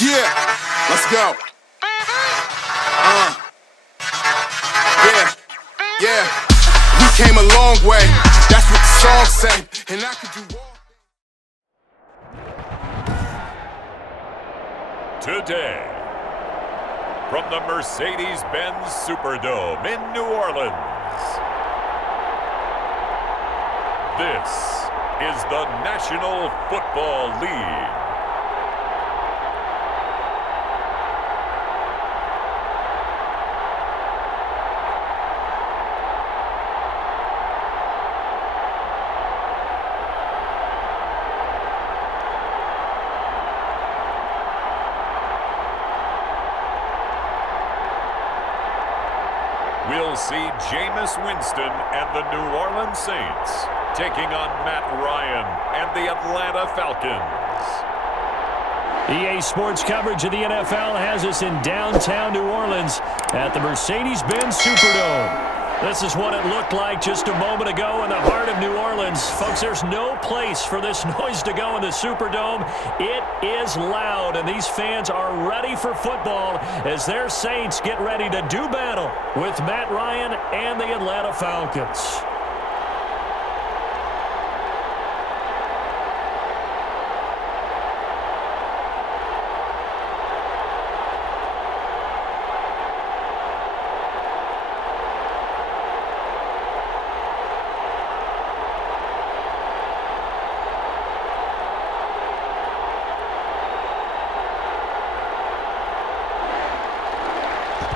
Yeah, let's go. Yeah. We came a long way. That's what the song say. And I could do all. Today, from the Mercedes-Benz Superdome in New Orleans, this is the National Football League. We'll see Jameis Winston and the New Orleans Saints taking on Matt Ryan and the Atlanta Falcons. EA Sports coverage of the NFL has us in downtown New Orleans at the Mercedes-Benz Superdome. This is what it looked like just a moment ago in the heart of New Orleans. Folks, there's no place for this noise to go in the Superdome. It is loud, and these fans are ready for football as their Saints get ready to do battle with Matt Ryan and the Atlanta Falcons.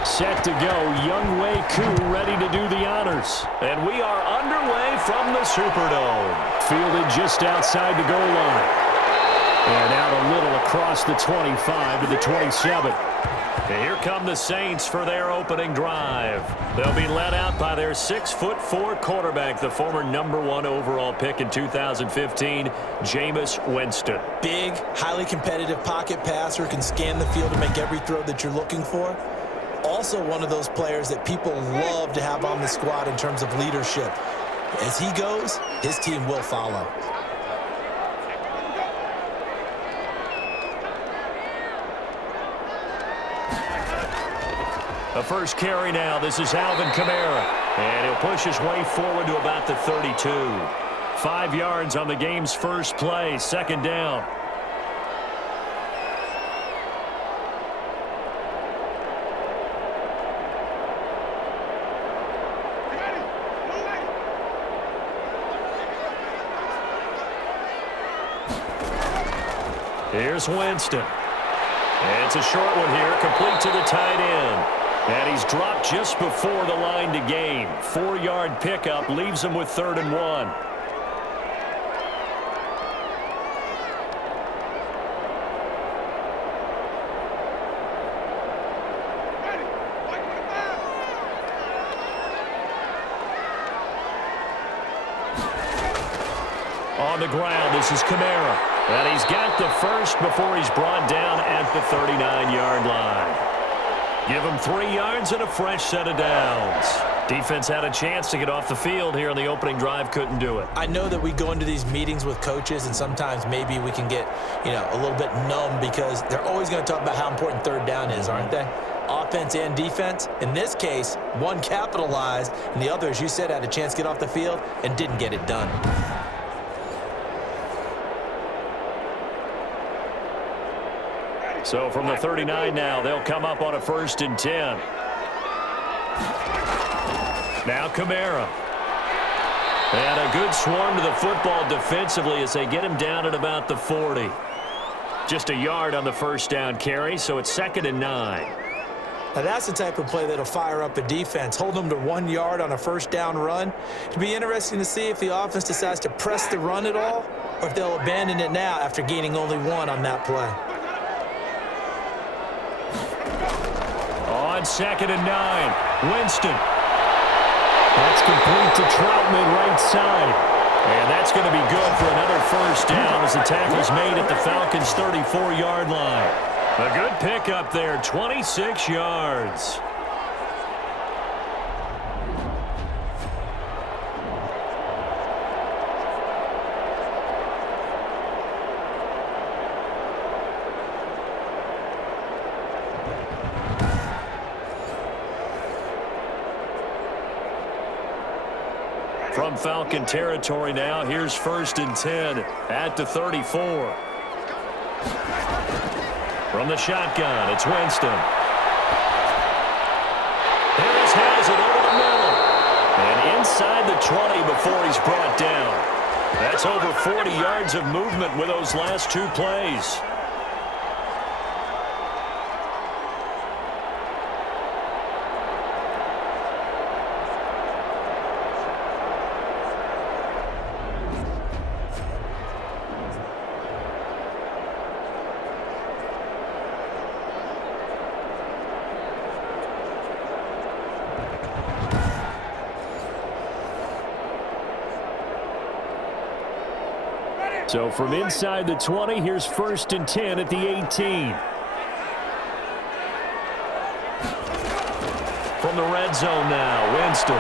Set to go, Young Wei Koo ready to do the honors. And we are underway from the Superdome. Fielded just outside the goal line. And out a little across the 25 to the 27. And here come the Saints for their opening drive. They'll be led out by their 6'4" quarterback, the former #1 overall pick in 2015, Jameis Winston. Big, highly competitive pocket passer, can scan the field and make every throw that you're looking for. Also one of those players that people love to have on the squad in terms of leadership. As he goes, his team will follow. The first carry now. This is Alvin Kamara. And he'll push his way forward to about the 32. 5 yards on the game's first play. Second down. Here's Winston. And it's a short one here, complete to the tight end. And he's dropped just before the line to gain. 4-yard pickup leaves him with 3rd and 1. On the ground, this is Kamara. And he's got the first before he's brought down at the 39-yard line. Give him 3 yards and a fresh set of downs. Defense had a chance to get off the field here on the opening drive, couldn't do it. I know that we go into these meetings with coaches, and sometimes maybe we can get, a little bit numb because they're always going to talk about how important 3rd down is, aren't they? Offense and defense. In this case, one capitalized, and the other, as you said, had a chance to get off the field and didn't get it done. So from the 39 now, they'll come up on a 1st and 10. Now Kamara. And a good swarm to the football defensively as they get him down at about the 40. Just a yard on the first down carry, so it's 2nd and 9. Now that's the type of play that'll fire up a defense. Hold them to 1 yard on a first down run. It'll be interesting to see if the offense decides to press the run at all or if they'll abandon it now after gaining only 1 on that play. On 2nd and 9, Winston. That's complete to Troutman right side. And that's going to be good for another first down as the tackle's made at the Falcons' 34-yard line. A good pickup there, 26 yards. From Falcon territory now, here's 1st and 10 at the 34. From the shotgun, it's Winston. Harris has it over the middle. And inside the 20 before he's brought down. That's over 40 yards of movement with those last 2 plays. So from inside the 20, here's 1st and 10 at the 18. From the red zone now, Winston.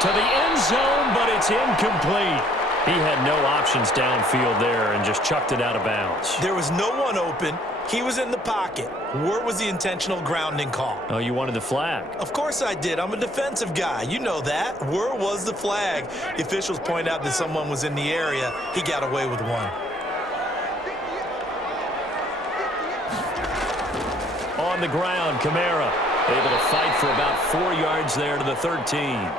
To the end zone, but it's incomplete. He had no options downfield there and just chucked it out of bounds. There was no one open. He was in the pocket. Where was the intentional grounding call? Oh, you wanted the flag? Of course I did. I'm a defensive guy. You know that. Where was the flag? The officials point out that someone was in the area. He got away with one. On the ground, Kamara able to fight for about 4 yards there to the 13.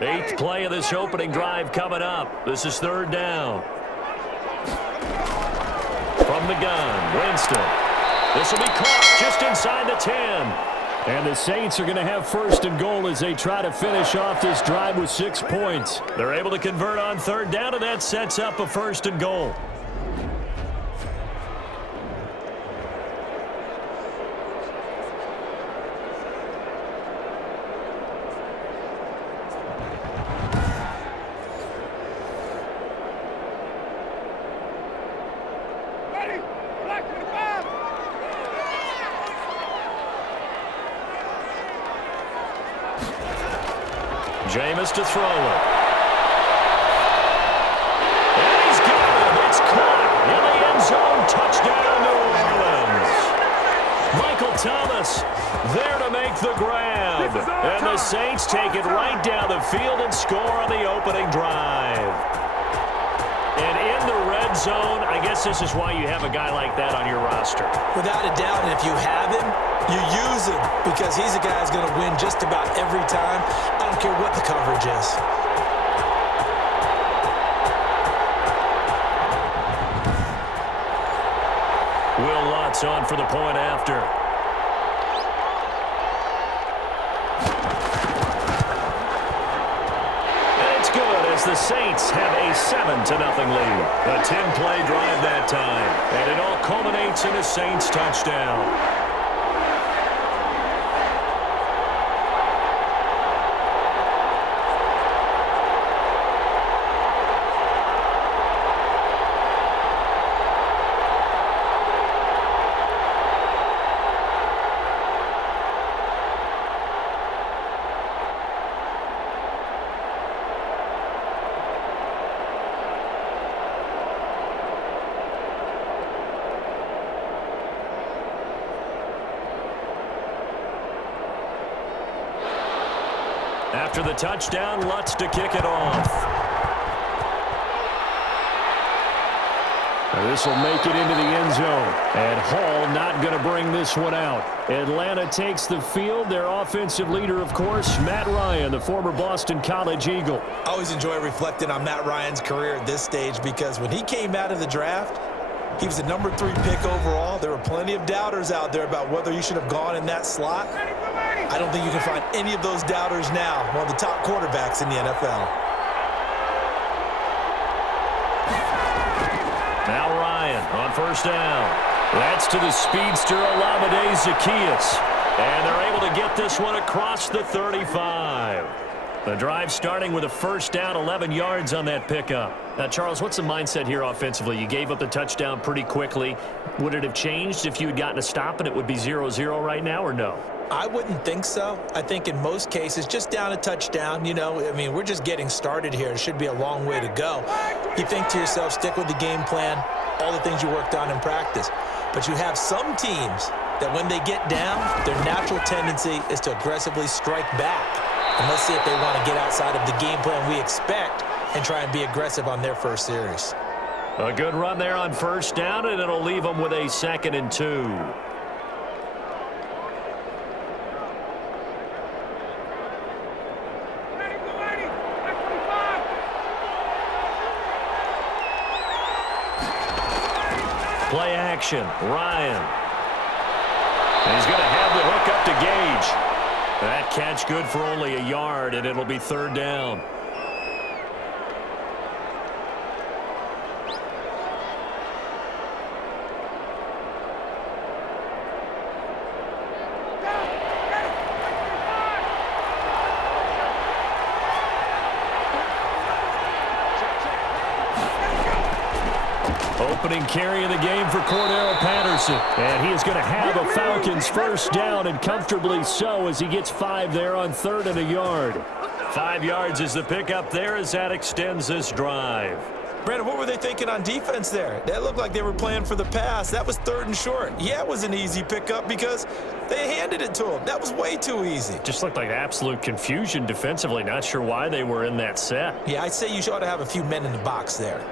Eighth play of this opening drive coming up. This is 3rd down. From the gun, Winston. This will be caught just inside the 10. And the Saints are going to have 1st and goal as they try to finish off this drive with 6 points. They're able to convert on 3rd down, and that sets up a 1st and goal. Jameis to throw it. And he's got it. It's caught in the end zone. Touchdown, New Orleans. Michael Thomas there to make the grab. And the Saints take it right down the field and score on the opening drive. And in the red zone, I guess this is why you have a guy like that on your roster. Without a doubt, and if you have him, you use him because he's a guy who's going to win just about every time. I don't care what the coverage is. Will Lutz on for the point after. And it's good as the Saints have a 7-0 lead. A 10-play drive that time. And it all culminates in a Saints touchdown. After the touchdown, Lutz to kick it off. This will make it into the end zone. And Hall not going to bring this one out. Atlanta takes the field. Their offensive leader, of course, Matt Ryan, the former Boston College Eagle. I always enjoy reflecting on Matt Ryan's career at this stage because when he came out of the draft, he was the number 3 pick overall. There were plenty of doubters out there about whether you should have gone in that slot. I don't think you can find any of those doubters now. One of the top quarterbacks in the NFL. Now Ryan on 1st down. That's to the speedster Olamide Zaccheaus. And they're able to get this one across the 35. The drive starting with a 1st down, 11 yards on that pickup. Now, Charles, what's the mindset here offensively? You gave up the touchdown pretty quickly. Would it have changed if you had gotten a stop and it would be 0-0 right now or no? I wouldn't think so. I think in most cases, just down a touchdown, we're just getting started here. It should be a long way to go. You think to yourself, stick with the game plan, all the things you worked on in practice. But you have some teams that when they get down, their natural tendency is to aggressively strike back. And let's see if they want to get outside of the game plan we expect and try and be aggressive on their first series. A good run there on first down, and it'll leave them with a 2nd and 2. Play action, Ryan. And he's going to have the hook up to Gage. That catch good for only a yard, and it'll be 3rd down. Opening carry of the game for Cordero Patterson. And he is going to have a Falcons first down, and comfortably so, as he gets 5 there on 3rd and a yard. 5 yards is the pickup there as that extends this drive. Brandon, what were they thinking on defense there? That looked like they were playing for the pass. That was 3rd and short. Yeah, it was an easy pickup because they handed it to him. That was way too easy. Just looked like absolute confusion defensively. Not sure why they were in that set. Yeah, I'd say you ought to have a few men in the box there.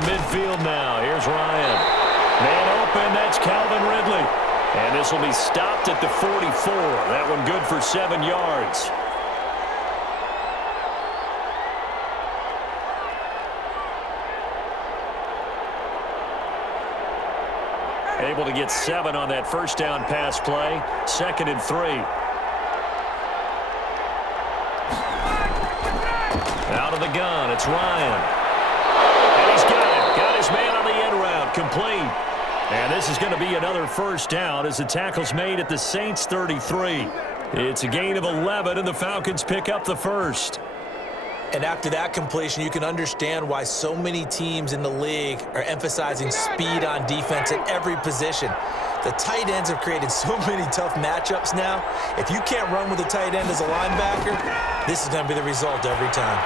Midfield now. Here's Ryan. Man open. That's Calvin Ridley. And this will be stopped at the 44. That one good for 7 yards. Able to get 7 on that first down pass play. 2nd and 3. Out of the gun. It's Ryan. Got his man on the end route, complete. And this is going to be another first down as the tackle's made at the Saints 33. It's a gain of 11, and the Falcons pick up the first. And after that completion, you can understand why so many teams in the league are emphasizing speed on defense at every position. The tight ends have created so many tough matchups now. If you can't run with a tight end as a linebacker, this is going to be the result every time.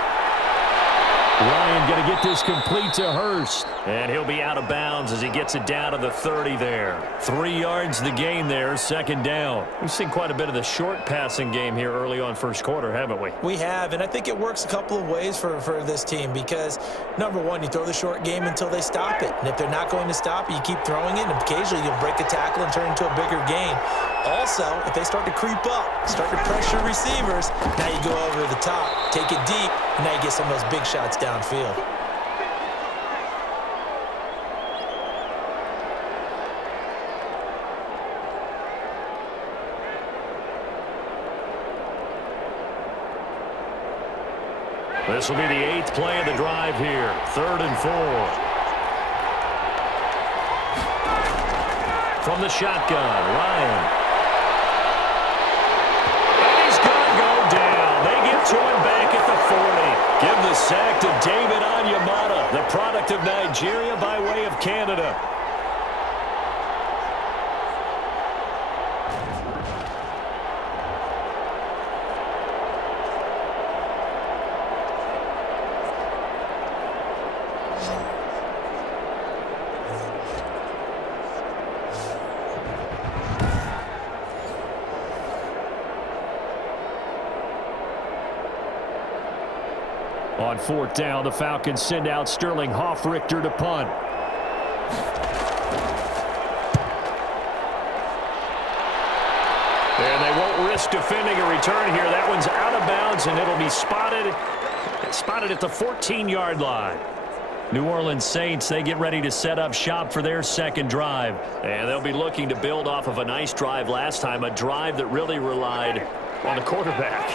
Ryan going to get this complete to Hurst. And he'll be out of bounds as he gets it down to the 30 there. 3 yards the gain there, 2nd down. We've seen quite a bit of the short passing game here early on first quarter, haven't we? We have, and I think it works a couple of ways for this team because, number one, you throw the short game until they stop it. And if they're not going to stop it, you keep throwing it, and occasionally you'll break a tackle and turn into a bigger gain. Also, if they start to creep up, start to pressure receivers, now you go over the top, take it deep, and now you get some of those big shots downfield. This will be the 8th play of the drive here. 3rd and 4. From the shotgun, Ryan. And he's going to go down. They get to him back at the 40. Give the sack to David Onyemata, the product of Nigeria by way of Canada. On 4th down, the Falcons send out Sterling Hoffrichter to punt. And they won't risk defending a return here. That one's out of bounds, and it'll be spotted at the 14-yard line. New Orleans Saints, they get ready to set up shop for their 2nd drive. And they'll be looking to build off of a nice drive last time, a drive that really relied on the quarterback.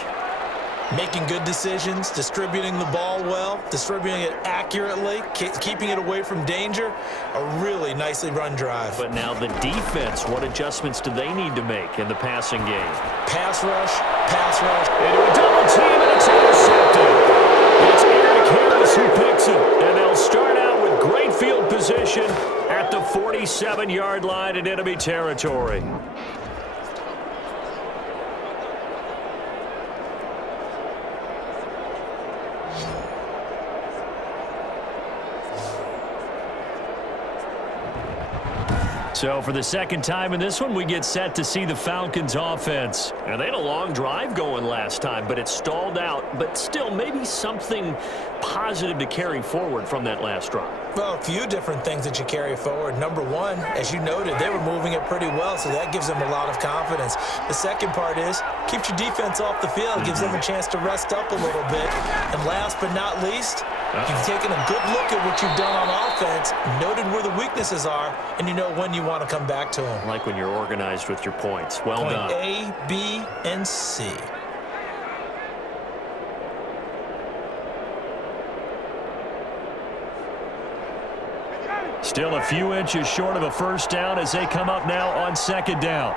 Making good decisions, distributing the ball well, distributing it accurately, keeping it away from danger. A really nicely run drive. But now the defense, what adjustments do they need to make in the passing game? Pass rush, pass rush. Into a double team, and it's intercepted. It's Eric Harris who picks it, and they'll start out with great field position at the 47-yard line in enemy territory. So for the second time in this one, we get set to see the Falcons offense. And they had a long drive going last time, but it stalled out. But still, maybe something positive to carry forward from that last drive. Well, a few different things that you carry forward. Number one, as you noted, they were moving it pretty well, so that gives them a lot of confidence. The second part is, keeps your defense off the field, gives them a chance to rest up a little bit. And last but not least, you've taken a good look at what you've done on offense, noted where the weaknesses are, and you know when you want to come back to them. Like when you're organized with your points. Well done. Point A, B, and C. Still a few inches short of a first down as they come up now on second down.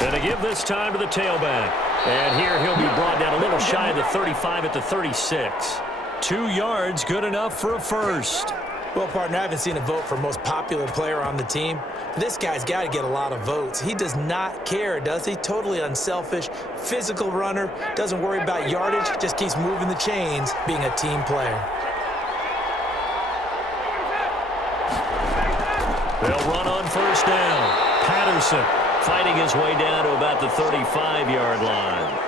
And to give this time to the tailback. And here he'll be brought down a little shy of the 35 at the 36. 2 yards, good enough for a first. Well, partner, I haven't seen a vote for most popular player on the team. This guy's got to get a lot of votes. He does not care, does he? Totally unselfish, physical runner, doesn't worry about yardage, just keeps moving the chains, being a team player. They'll run on first down. Patterson fighting his way down to about the 35-yard line.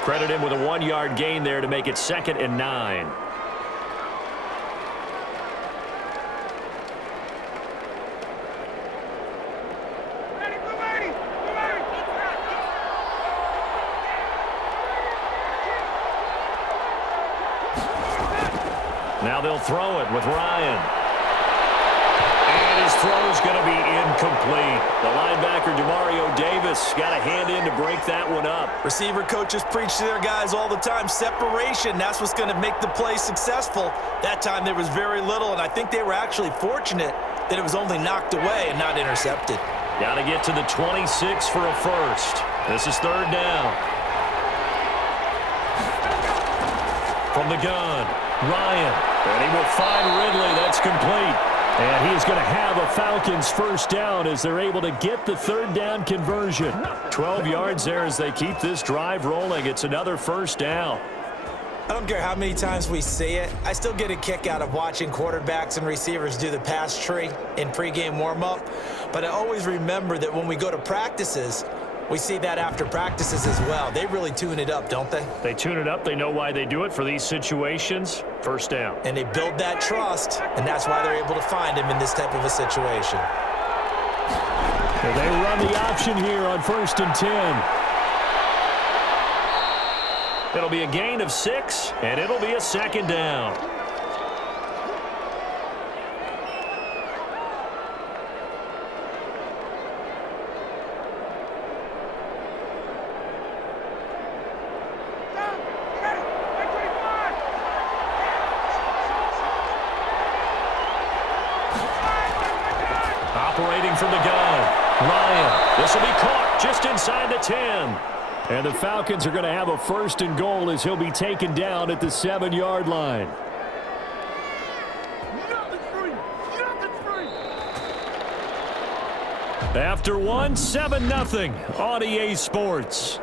Credit him with a 1-yard gain there to make it 2nd and 9. Now they'll throw it with Ryan. And his throw's going to be incomplete. The linebacker, Demario Davis, got a hand in to break that one up. Receiver coaches preach to their guys all the time. Separation, that's what's going to make the play successful. That time there was very little, and I think they were actually fortunate that it was only knocked away and not intercepted. Got to get to the 26 for a first. This is 3rd down. From the gun, Ryan. And he will find Ridley. That's complete. And he is going to have a Falcons first down as they're able to get the 3rd down conversion. 12 yards there as they keep this drive rolling. It's another first down. I don't care how many times we see it. I still get a kick out of watching quarterbacks and receivers do the pass tree in pregame warm-up. But I always remember that when we go to practices, we see that after practices as well. They really tune it up, don't they? They tune it up. They know why they do it for these situations. First down. And they build that trust, and that's why they're able to find him in this type of a situation. And they run the option here on 1st and 10. It'll be a gain of 6, and it'll be a 2nd down. Operating from the gun, Ryan. This will be caught just inside the 10. And the Falcons are going to have a 1st and goal as he'll be taken down at the 7-yard line. After 1, 7-0 on EA Sports.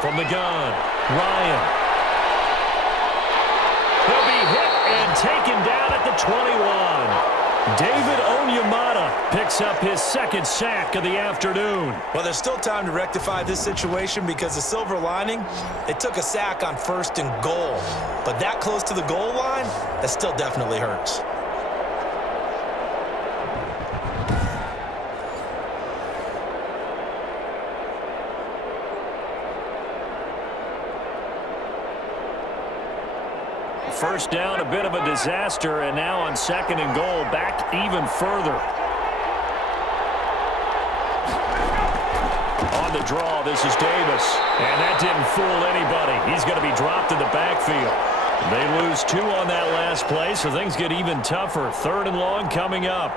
From the gun, Ryan. He'll be hit and taken down at the 21. David Onyemata picks up his 2nd sack of the afternoon. Well, there's still time to rectify this situation because the silver lining, they took a sack on 1st and goal. But that close to the goal line, that still definitely hurts. first down, a bit of a disaster, and now on 2nd and goal, back even further. On the draw, this is Davis, and that didn't fool anybody. He's going to be dropped in the backfield. They lose 2 on that last play, so things get even tougher. 3rd and long coming up.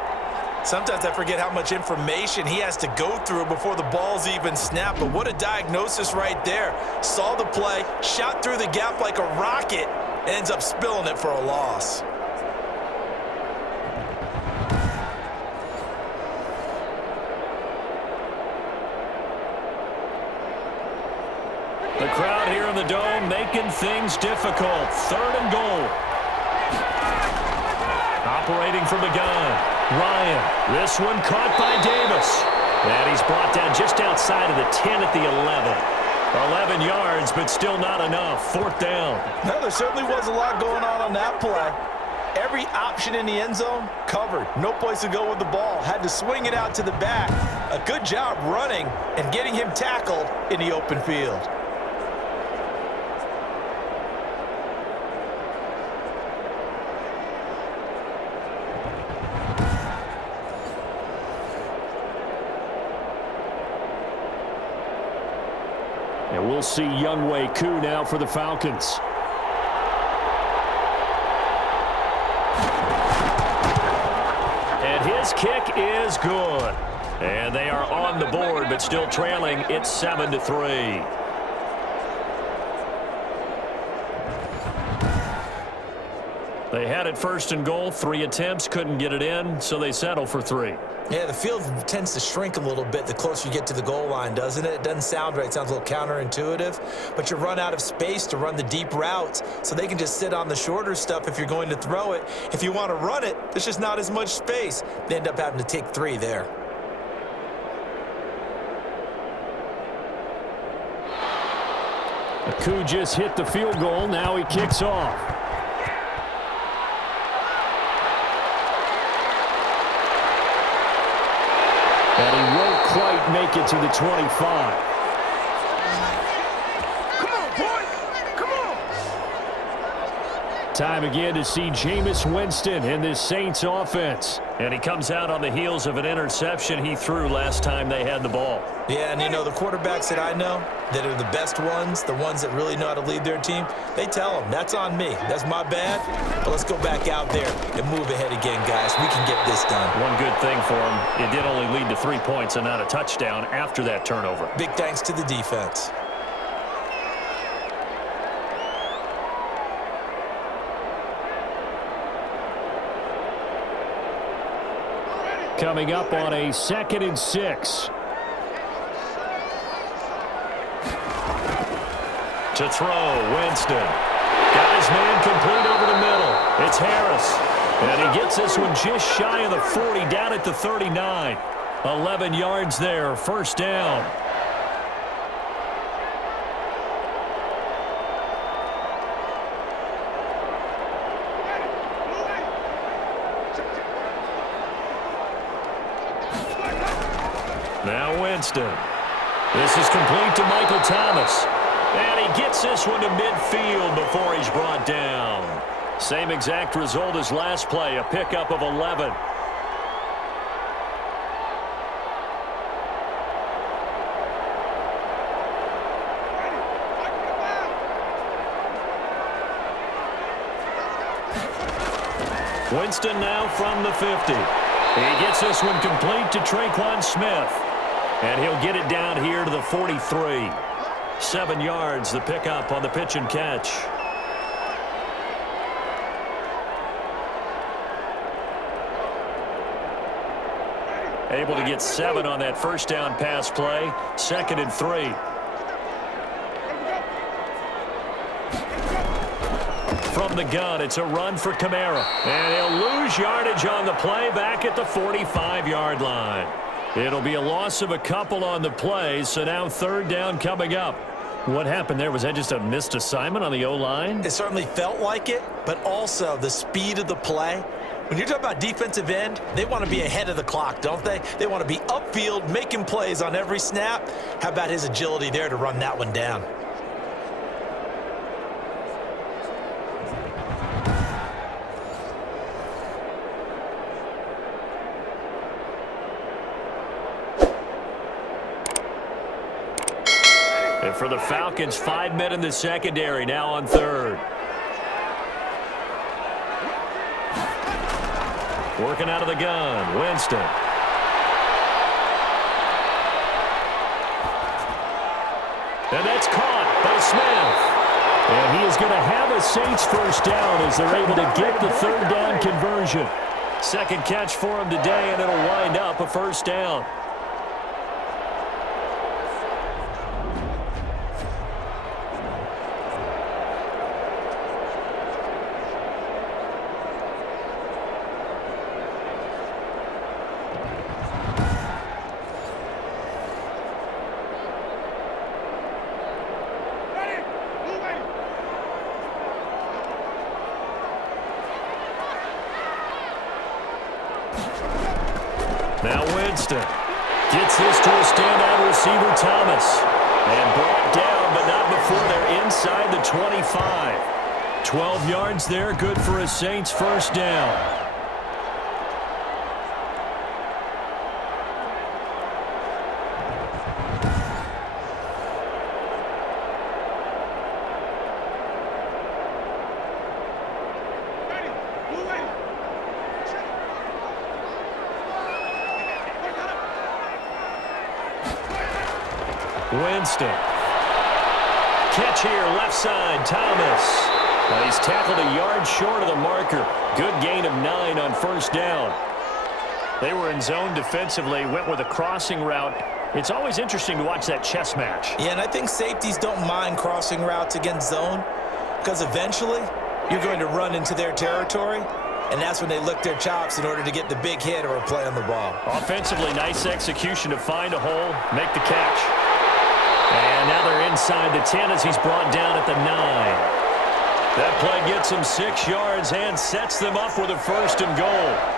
Sometimes I forget how much information he has to go through before the ball's even snapped, but what a diagnosis right there. Saw the play, shot through the gap like a rocket, and ends up spilling it for a loss. The crowd here in the Dome making things difficult. 3rd and goal. Operating from the gun. Ryan. This one caught by Davis. And he's brought down just outside of the 10 at the 11. 11 yards, but still not enough. 4th down. No, there certainly was a lot going on that play. Every option in the end zone covered. No place to go with the ball. Had to swing it out to the back. A good job running and getting him tackled in the open field. And we'll see Younghoe Koo now for the Falcons. And his kick is good. And they are on the board, but still trailing. It's 7-3. They had it 1st and goal. 3 attempts, couldn't get it in, so they settle for 3. Yeah, the field tends to shrink a little bit the closer you get to the goal line, doesn't it? It doesn't sound right. It sounds a little counterintuitive. But you run out of space to run the deep routes, so they can just sit on the shorter stuff if you're going to throw it. If you want to run it, there's just not as much space. They end up having to take 3 there. Koo just hit the field goal. Now he kicks off. And he won't quite make it to the 25. Come on, boy! Come on! Time again to see Jameis Winston in this Saints offense. And he comes out on the heels of an interception he threw last time they had the ball. Yeah, and you know, the quarterbacks that I know that are the best ones, the ones that really know how to lead their team, they tell them, that's on me. That's my bad. But let's go back out there and move ahead again, guys. We can get this done. One good thing for him, it did only lead to 3 points and not a touchdown after that turnover. Big thanks to the defense. Coming up on a 2nd and 6. To throw, Winston. Got his man complete over the middle. It's Harris. And he gets this one just shy of the 40, down at the 39. 11 yards there, 1st down. Now Winston. This is complete to Michael Thomas. And he gets this one to midfield before he's brought down. Same exact result as last play, a pickup of 11. Winston now from the 50. He gets this one complete to Traquan Smith. And he'll get it down here to the 43. 7 yards, the pickup on the pitch and catch. Able to get 7 on that 1st down pass play. 2nd and 3. From the gun, it's a run for Kamara. And he'll lose yardage on the play back at the 45-yard line. It'll be a loss of a couple on the play, so now 3rd down coming up. What happened there? Was that just a missed assignment on the O-line? It certainly felt like it, but also the speed of the play. When you're talking about defensive end, they want to be ahead of the clock, don't they? They want to be upfield, making plays on every snap. How about his agility there to run that one down? And for the Falcons, 5 men in the secondary, now on third. Working out of the gun, Winston. And that's caught by Smith. And he is going to have a Saints first down as they're able to get the third down conversion. Second catch for him today, and it'll wind up a first down. Now Winston gets this to a standout receiver, Thomas. And brought down, but not before they're inside the 25. 12 yards there, good for a Saints first down. Winston. Catch here, left side, Thomas. He's tackled a yard short of the marker. Good gain of 9 on first down. They were in zone defensively, went with a crossing route. It's always interesting to watch that chess match. Yeah, and I think safeties don't mind crossing routes against zone because eventually you're going to run into their territory, and that's when they lick their chops in order to get the big hit or a play on the ball. Offensively, nice execution to find a hole, make the catch. And now they're inside the 10 as he's brought down at the 9. That play gets him 6 yards and sets them up with a first and goal.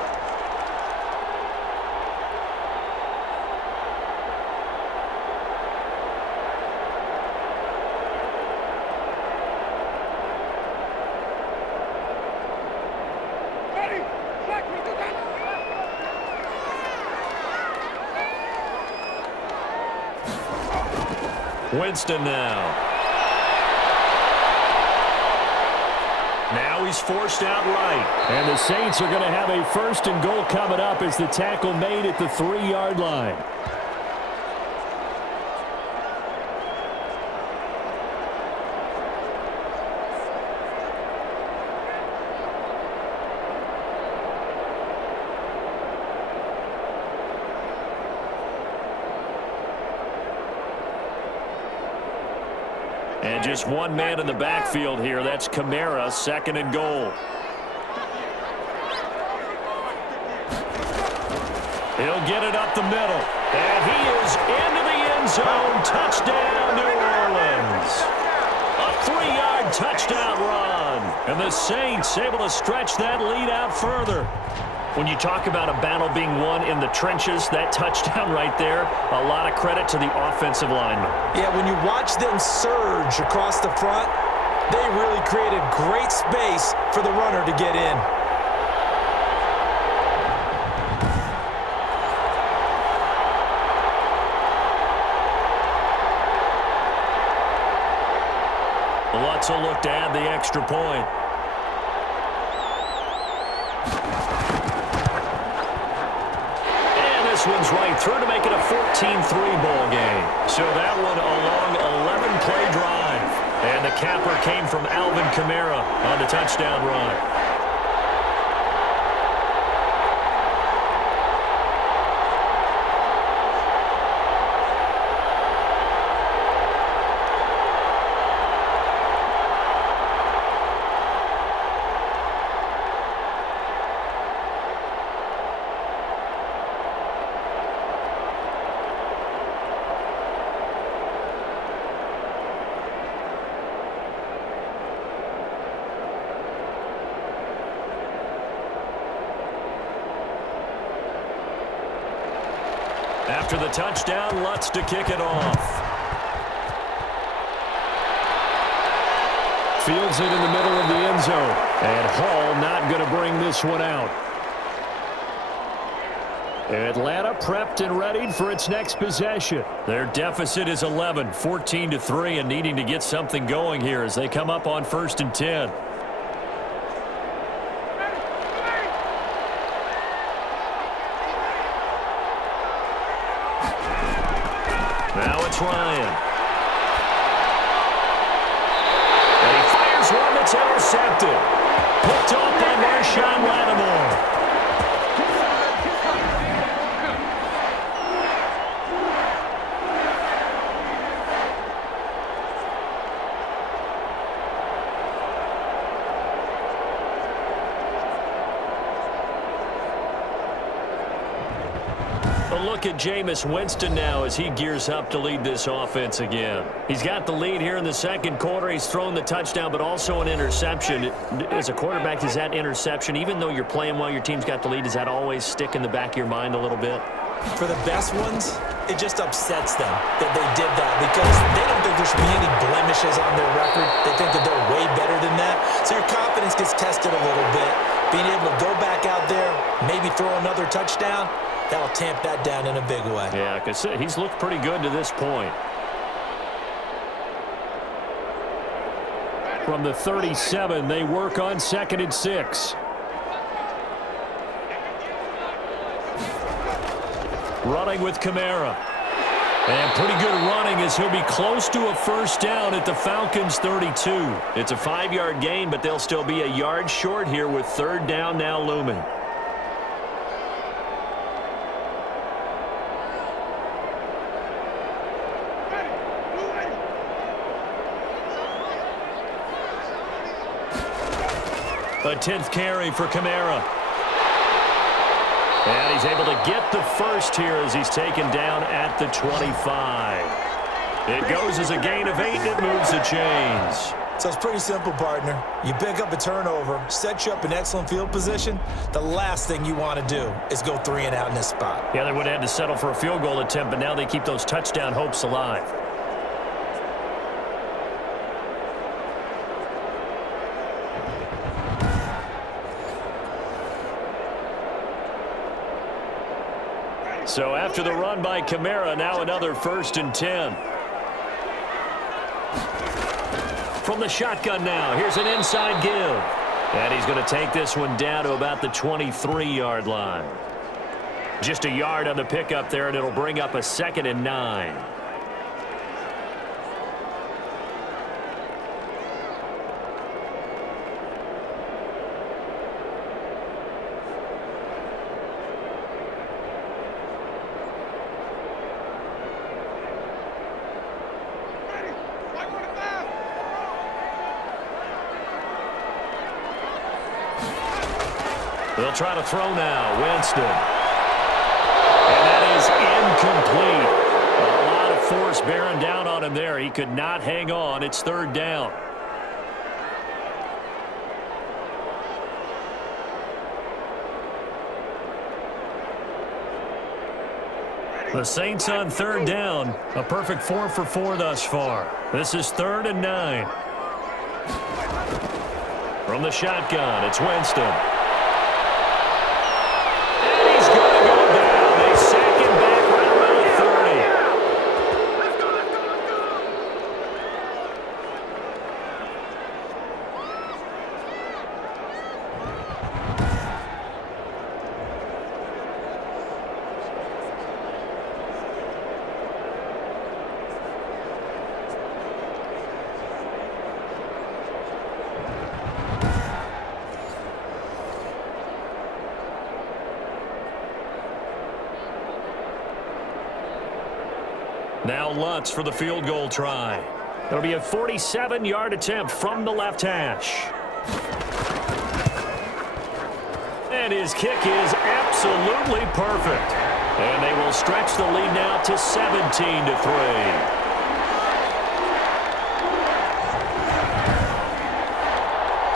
Winston now. Now he's forced out right. And the Saints are going to have a first and goal coming up as the tackle made at the 3-yard line. And just one man in the backfield here. That's Kamara, second and goal. He'll get it up the middle. And he is into the end zone. Touchdown, New Orleans. A 3-yard touchdown run. And the Saints able to stretch that lead out further. When you talk about a battle being won in the trenches, that touchdown right there, a lot of credit to the offensive lineman. Yeah, when you watch them surge across the front, they really created great space for the runner to get in. Lutz will look to add the extra point. This one's right through to make it a 14-3 ball game. So that one a long 11-play drive. And the capper came from Alvin Kamara on the touchdown run. After the touchdown, Lutz to kick it off. Fields it in the middle of the end zone. And Hall not going to bring this one out. Atlanta prepped and readied for its next possession. Their deficit is 11, 14-3, and needing to get something going here as they come up on 1st and 10. Now it's Ryan. And he fires one that's intercepted. Picked off by Marshawn Lattimore. Look at Jameis Winston now as he gears up to lead this offense again. He's got the lead here in the second quarter. He's thrown the touchdown, but also an interception. As a quarterback, does that interception, even though you're playing while your team's got the lead, does that always stick in the back of your mind a little bit? For the best ones, it just upsets them that they did that because they don't think there should be any blemishes on their record. They think that they're way better than that. So your confidence gets tested a little bit. Being able to go back out there, maybe throw another touchdown, that'll tamp that down in a big way. Yeah, because he's looked pretty good to this point. From the 37, they work on 2nd and 6. Running with Kamara. And pretty good running as he'll be close to a first down at the Falcons' 32. It's a 5-yard gain, but they'll still be a yard short here with 3rd down now looming. A 10th carry for Kamara. And he's able to get the first here as he's taken down at the 25. It goes as a gain of 8, and it moves the chains. So it's pretty simple, partner. You pick up a turnover, set you up in excellent field position. The last thing you want to do is go 3 and out in this spot. Yeah, they would have had to settle for a field goal attempt, but now they keep those touchdown hopes alive. So after the run by Kamara, now another 1st and 10. From the shotgun now, here's an inside give. And he's going to take this one down to about the 23-yard line. Just a yard on the pickup there, and it'll bring up a 2nd and 9. They'll try to throw now. Winston. And that is incomplete. A lot of force bearing down on him there. He could not hang on. It's 3rd down. The Saints on 3rd down. A perfect 4 for 4 thus far. This is 3rd and 9. From the shotgun, it's Winston. Now Lutz for the field goal try. It'll be a 47-yard attempt from the left hash. And his kick is absolutely perfect. And they will stretch the lead now to 17-3.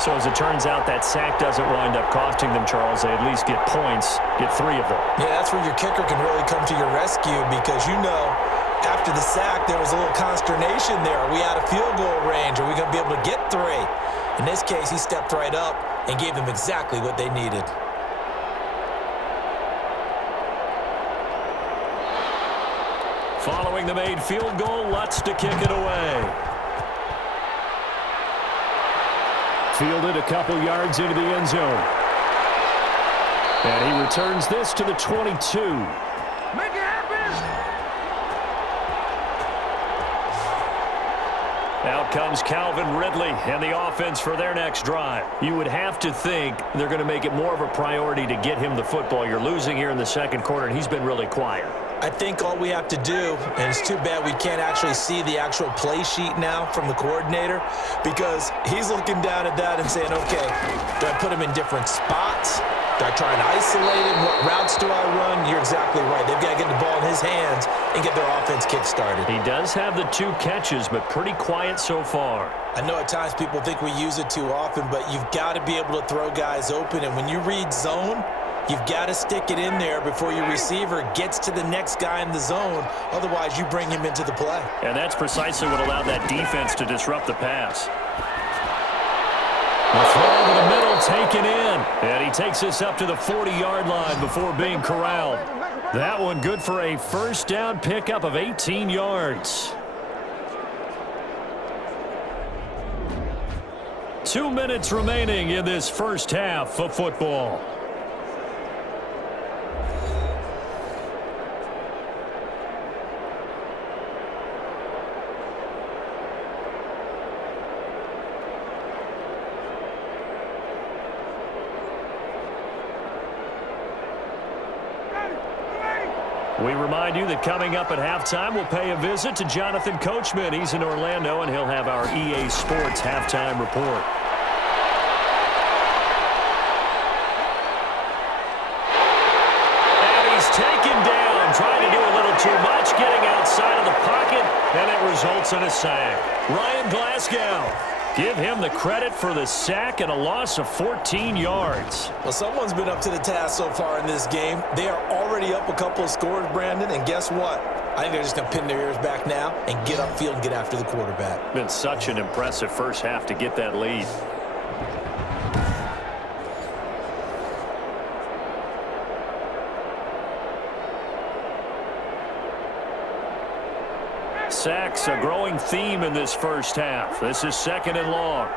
So as it turns out, that sack doesn't wind up costing them, Charles. They at least get points, get 3 of them. Yeah, that's where your kicker can really come to your rescue because, you know, after the sack, there was a little consternation there. Are we out of field goal range? Are we going to be able to get 3? In this case, he stepped right up and gave them exactly what they needed. Following the made field goal, Lutz to kick it away. Fielded a couple yards into the end zone. And he returns this to the 22. Make it happen! Out comes Calvin Ridley and the offense for their next drive. You would have to think they're going to make it more of a priority to get him the football. You're losing here in the second quarter, and he's been really quiet. I think all we have to do, and it's too bad we can't actually see the actual play sheet now from the coordinator, because he's looking down at that and saying, okay, do I put him in different spots? Do I try and isolate him? What routes do I run? You're exactly right. They've got to get the ball in his hands and get their offense kick-started. He does have the 2 catches, but pretty quiet so far. I know at times people think we use it too often, but you've got to be able to throw guys open, and when you read zone, you've got to stick it in there before your receiver gets to the next guy in the zone. Otherwise, you bring him into the play. And that's precisely what allowed that defense to disrupt the pass. The throw over the middle taken in. And he takes us up to the 40-yard line before being corralled. That one good for a first down pickup of 18 yards. 2 minutes remaining in this first half of football. We remind you that coming up at halftime, we'll pay a visit to Jonathan Coachman. He's in Orlando, and he'll have our EA Sports halftime report. And he's taken down, trying to do a little too much, getting outside of the pocket, and it results in a sack. Ryan Glasgow. Give him the credit for the sack and a loss of 14 yards. Well, someone's been up to the task so far in this game. They are already up a couple of scores, Brandon, and guess what? I think they're just going to pin their ears back now and get upfield and get after the quarterback. Been such an impressive first half to get that lead. Sacks, a growing theme in this first half. This is 2nd and long.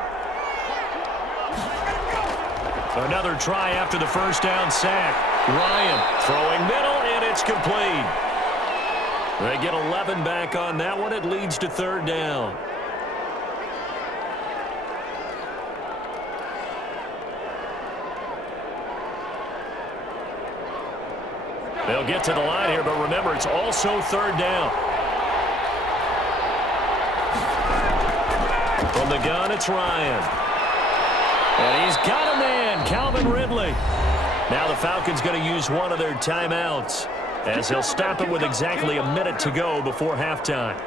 Another try after the first down sack. Ryan throwing middle, and it's complete. They get 11 back on that one. It leads to 3rd down. They'll get to the line here, but remember, it's also 3rd down. From the gun, it's Ryan. And he's got a man, Calvin Ridley. Now the Falcons going to use one of their timeouts, as he'll stop it with exactly a minute to go before halftime.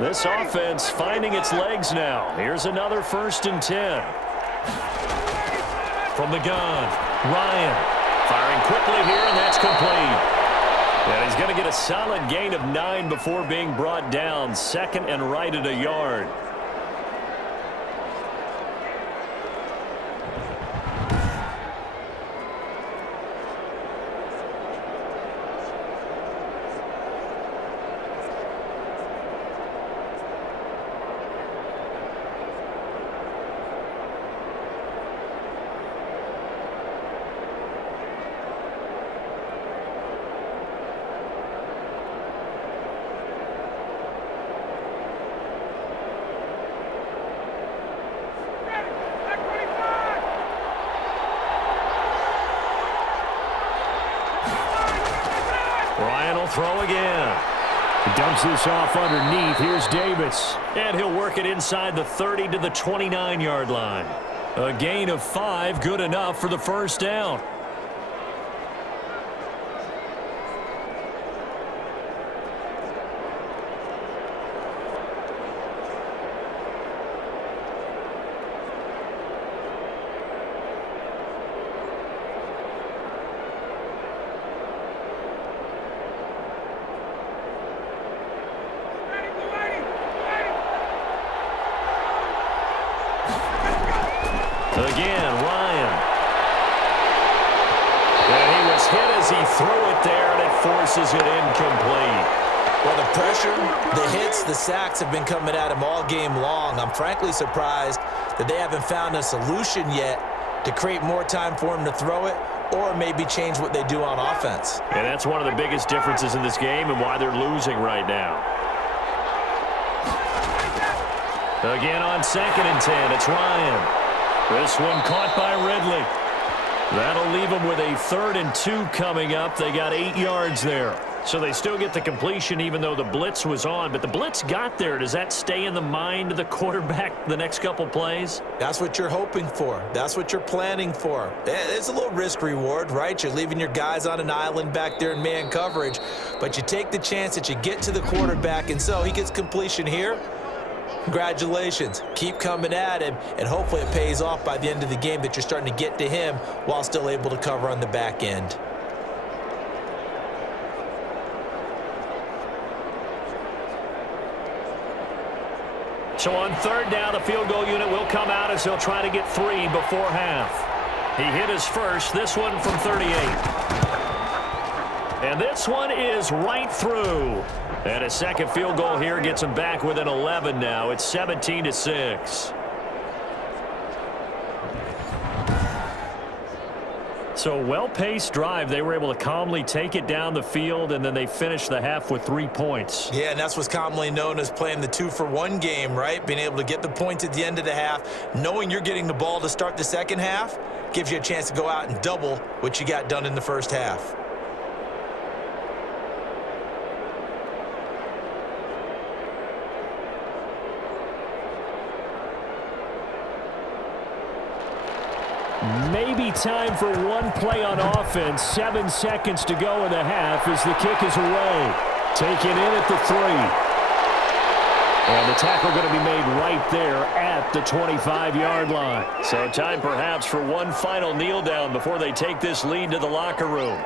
This offense finding its legs now. Here's another 1st and 10. From the gun, Ryan firing quickly here, and that's complete. And he's going to get a solid gain of 9 before being brought down. 2nd and right at a yard. Ryan will throw again. He dumps this off underneath. Here's Davis. And he'll work it inside the 30 to the 29-yard line. A gain of 5, good enough for the first down. Again, Ryan. And he was hit as he threw it there, and it forces it incomplete. Well, the pressure, the hits, the sacks have been coming at him all game long. I'm frankly surprised that they haven't found a solution yet to create more time for him to throw it or maybe change what they do on offense. And that's one of the biggest differences in this game and why they're losing right now. Again on 2nd and 10, it's Ryan. This one caught by Ridley. That'll leave them with a 3rd and 2 coming up. They got 8 yards there. So they still get the completion even though the blitz was on. But the blitz got there. Does that stay in the mind of the quarterback the next couple plays? That's what you're hoping for. That's what you're planning for. It's a little risk reward, right? You're leaving your guys on an island back there in man coverage. But you take the chance that you get to the quarterback, and so he gets completion here. Congratulations. Keep coming at him, and hopefully it pays off by the end of the game that you're starting to get to him while still able to cover on the back end. So on 3rd down, the field goal unit will come out as he'll try to get 3 before half. He hit his first, this one from 38. And this one is right through. And a second field goal here gets him back within 11 now. It's 17-6. So well-paced drive. They were able to calmly take it down the field, and then they finished the half with 3 points. Yeah, and that's what's commonly known as playing the 2-for-1 game, right? Being able to get the points at the end of the half, knowing you're getting the ball to start the second half, gives you a chance to go out and double what you got done in the first half. Maybe time for one play on offense. 7 seconds to go in the half as the kick is away. Taken in at the 3. And the tackle going to be made right there at the 25-yard line. So time perhaps for one final kneel down before they take this lead to the locker room.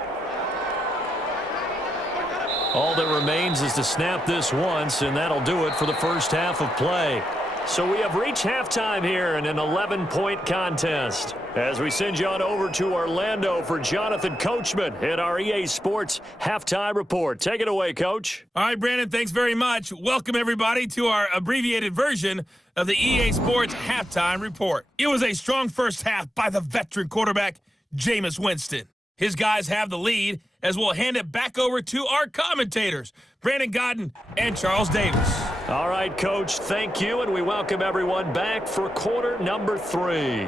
All that remains is to snap this once, and that'll do it for the first half of play. So we have reached halftime here in an 11-point contest. As we send you on over to Orlando for Jonathan Coachman in our EA Sports Halftime Report. Take it away, Coach. All right, Brandon, thanks very much. Welcome, everybody, to our abbreviated version of the EA Sports Halftime Report. It was a strong first half by the veteran quarterback, Jameis Winston. His guys have the lead as we'll hand it back over to our commentators, Brandon Godden and Charles Davis. All right, Coach, thank you, and we welcome everyone back for quarter number 3.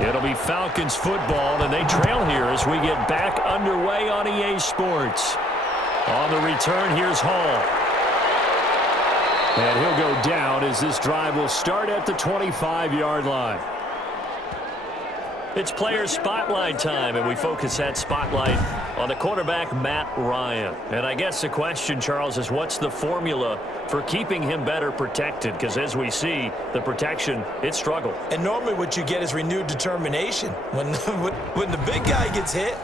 It'll be Falcons football, and they trail here as we get back underway on EA Sports. On the return, here's Hall. And he'll go down as this drive will start at the 25-yard line. It's player spotlight time, and we focus that spotlight on the quarterback, Matt Ryan. And I guess the question, Charles, is what's the formula for keeping him better protected? Because as we see, the protection, it struggled. And normally what you get is renewed determination. When the big guy gets hit,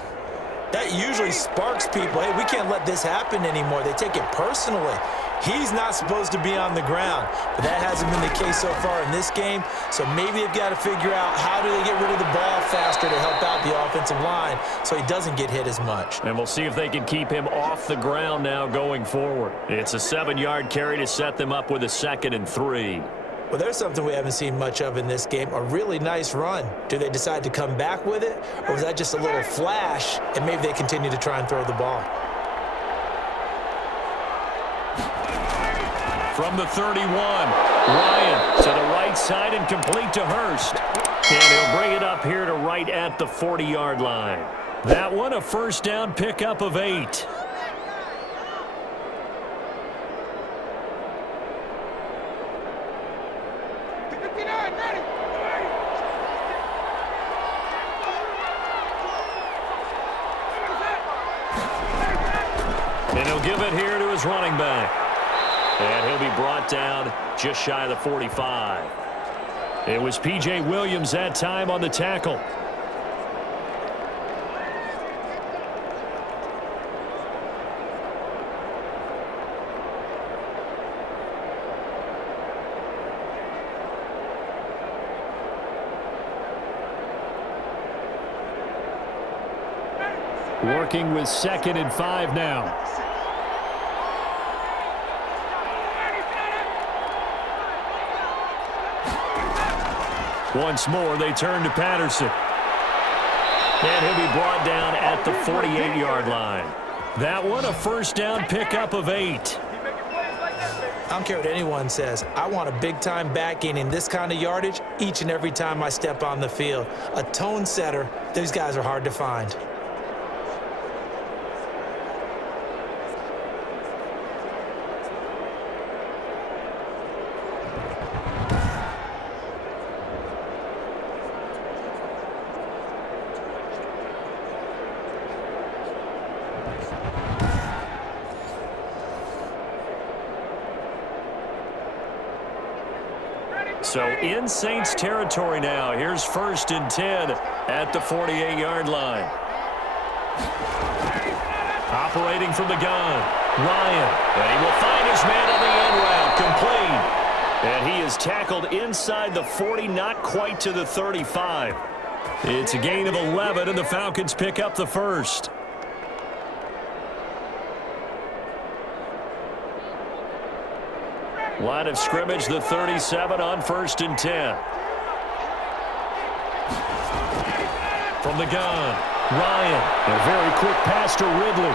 that usually sparks people. Hey, we can't let this happen anymore. They take it personally. He's not supposed to be on the ground, but that hasn't been the case so far in this game. So maybe they've got to figure out how do they get rid of the ball faster to help out the offensive line so he doesn't get hit as much. And we'll see if they can keep him off the ground now going forward. It's a 7-yard carry to set them up with a 2nd and 3. Well, there's something we haven't seen much of in this game, a really nice run. Do they decide to come back with it, or was that just a little flash, and maybe they continue to try and throw the ball? From the 31, Ryan to the right side and complete to Hurst. And he'll bring it up here to right at the 40-yard line. That one a first down pickup of 8. And he'll give it here to his running back. And he'll be brought down just shy of the 45. It was P.J. Williams that time on the tackle. Working with 2nd and 5 now. Once more, they turn to Patterson. And he'll be brought down at the 48-yard line. That one, a first down pickup of 8. I don't care what anyone says. I want a big-time back gaining this kind of yardage each and every time I step on the field. A tone setter, these guys are hard to find. So in Saints territory now. Here's 1st and 10 at the 48-yard line. Operating from the gun, Ryan. And he will find his man on the end route, complete. And he is tackled inside the 40, not quite to the 35. It's a gain of 11, and the Falcons pick up the first. Line of scrimmage, the 37 on 1st and 10. From the gun, Ryan. A very quick pass to Ridley.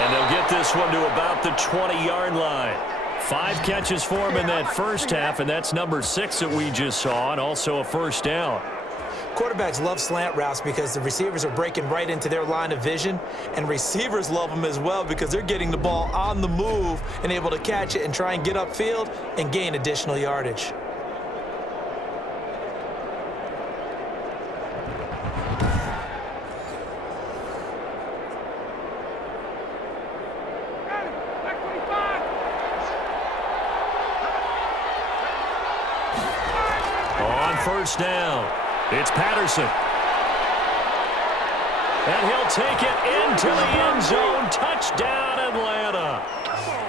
And they'll get this one to about the 20-yard line. 5 catches for him in that first half, and that's number 6 that we just saw, and also a first down. Quarterbacks love slant routes because the receivers are breaking right into their line of vision, and receivers love them as well because they're getting the ball on the move and able to catch it and try and get upfield and gain additional yardage. On first down, it's Patterson. And he'll take it into the end zone. Touchdown, Atlanta.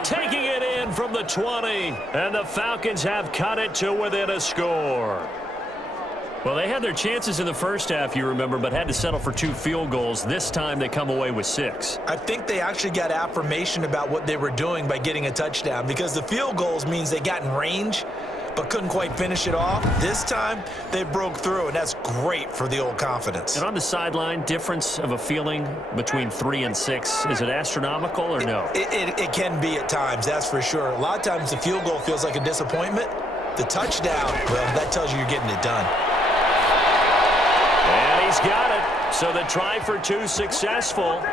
Taking it in from the 20. And the Falcons have cut it to within a score. Well, they had their chances in the first half, you remember, but had to settle for 2 field goals. This time they come away with 6. I think they actually got affirmation about what they were doing by getting a touchdown because the field goals means they got in range but couldn't quite finish it off. This time, they broke through, and that's great for the old confidence. And on the sideline, difference of a feeling between 3 and 6, is it astronomical or no? It can be at times, that's for sure. A lot of times the field goal feels like a disappointment. The touchdown, well, that tells you you're getting it done. And he's got it. So the try for 2 successful.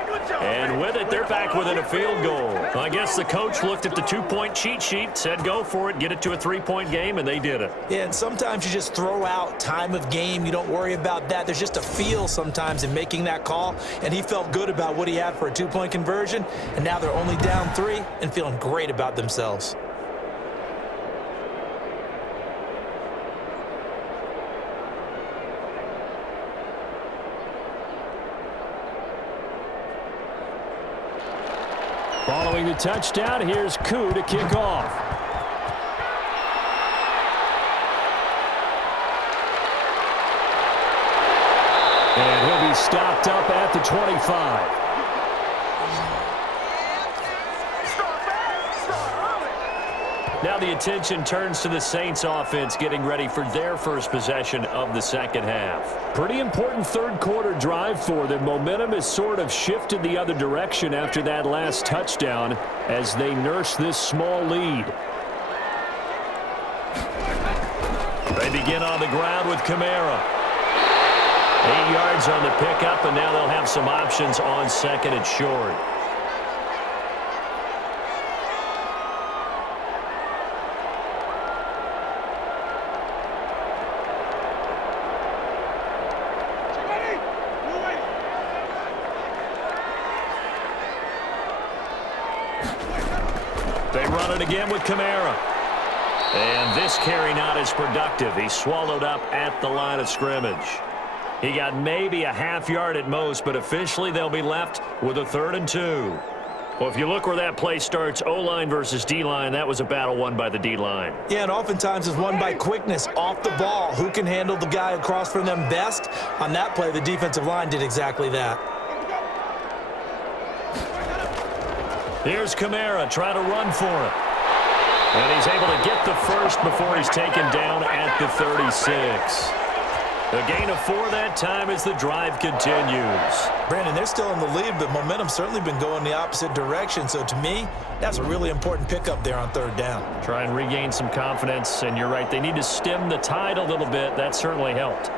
And with it, they're back within a field goal. I guess the coach looked at the 2-point cheat sheet, said go for it, get it to a 3-point game, and they did it. Yeah, and sometimes you just throw out time of game. You don't worry about that. There's just a feel sometimes in making that call, and he felt good about what he had for a 2-point conversion, and now they're only down 3 and feeling great about themselves. Following the touchdown, here's Koo to kick off. And he'll be stopped up at the 25. Now the attention turns to the Saints offense getting ready for their first possession of the second half. Pretty important third quarter drive for them. Momentum has sort of shifted the other direction after that last touchdown as they nurse this small lead. They begin on the ground with Kamara. 8 yards on the pickup, and now they'll have some options on second and short. They run it again with Kamara. And this carry not as productive. He swallowed up at the line of scrimmage. He got maybe a half yard at most, but officially they'll be left with a 3rd and 2. Well, if you look where that play starts, O-line versus D-line, that was a battle won by the D-line. Yeah, and oftentimes it's won by quickness off the ball. Who can handle the guy across from them best? On that play, the defensive line did exactly that. Here's Kamara trying to run for it. And he's able to get the first before he's taken down at the 36. A gain of 4 that time as the drive continues. Brandon, they're still in the lead, but momentum's certainly been going the opposite direction. So to me, that's a really important pickup there on 3rd down. Try and regain some confidence, and you're right, they need to stem the tide a little bit. That certainly helped.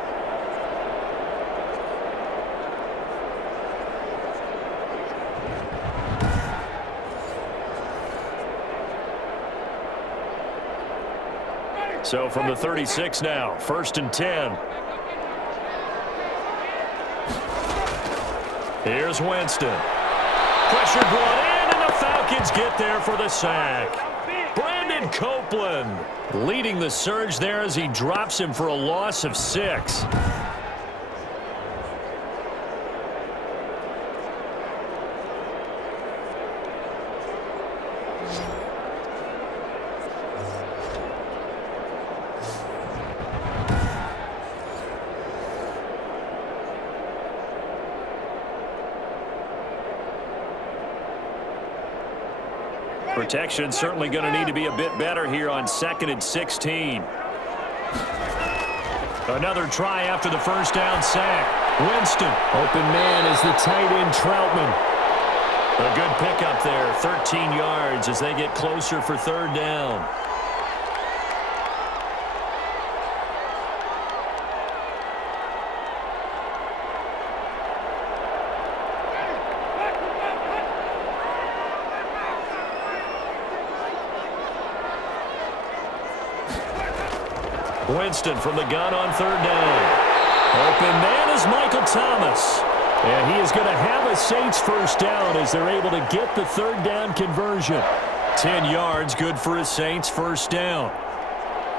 So from the 36 now, 1st and 10. Here's Winston. Pressure brought in, and the Falcons get there for the sack. Brandon Copeland leading the surge there as he drops him for a loss of 6. Protection certainly going to need to be a bit better here on 2nd and 16. Another try after the 1st down sack. Winston. Open man is the tight end Troutman. A good pickup there, 13 yards as they get closer for 3rd down. Winston from the gun on 3rd down. Open man is Michael Thomas. And he is going to have a Saints 1st down as they're able to get the 3rd down conversion. 10 yards, good for a Saints 1st down.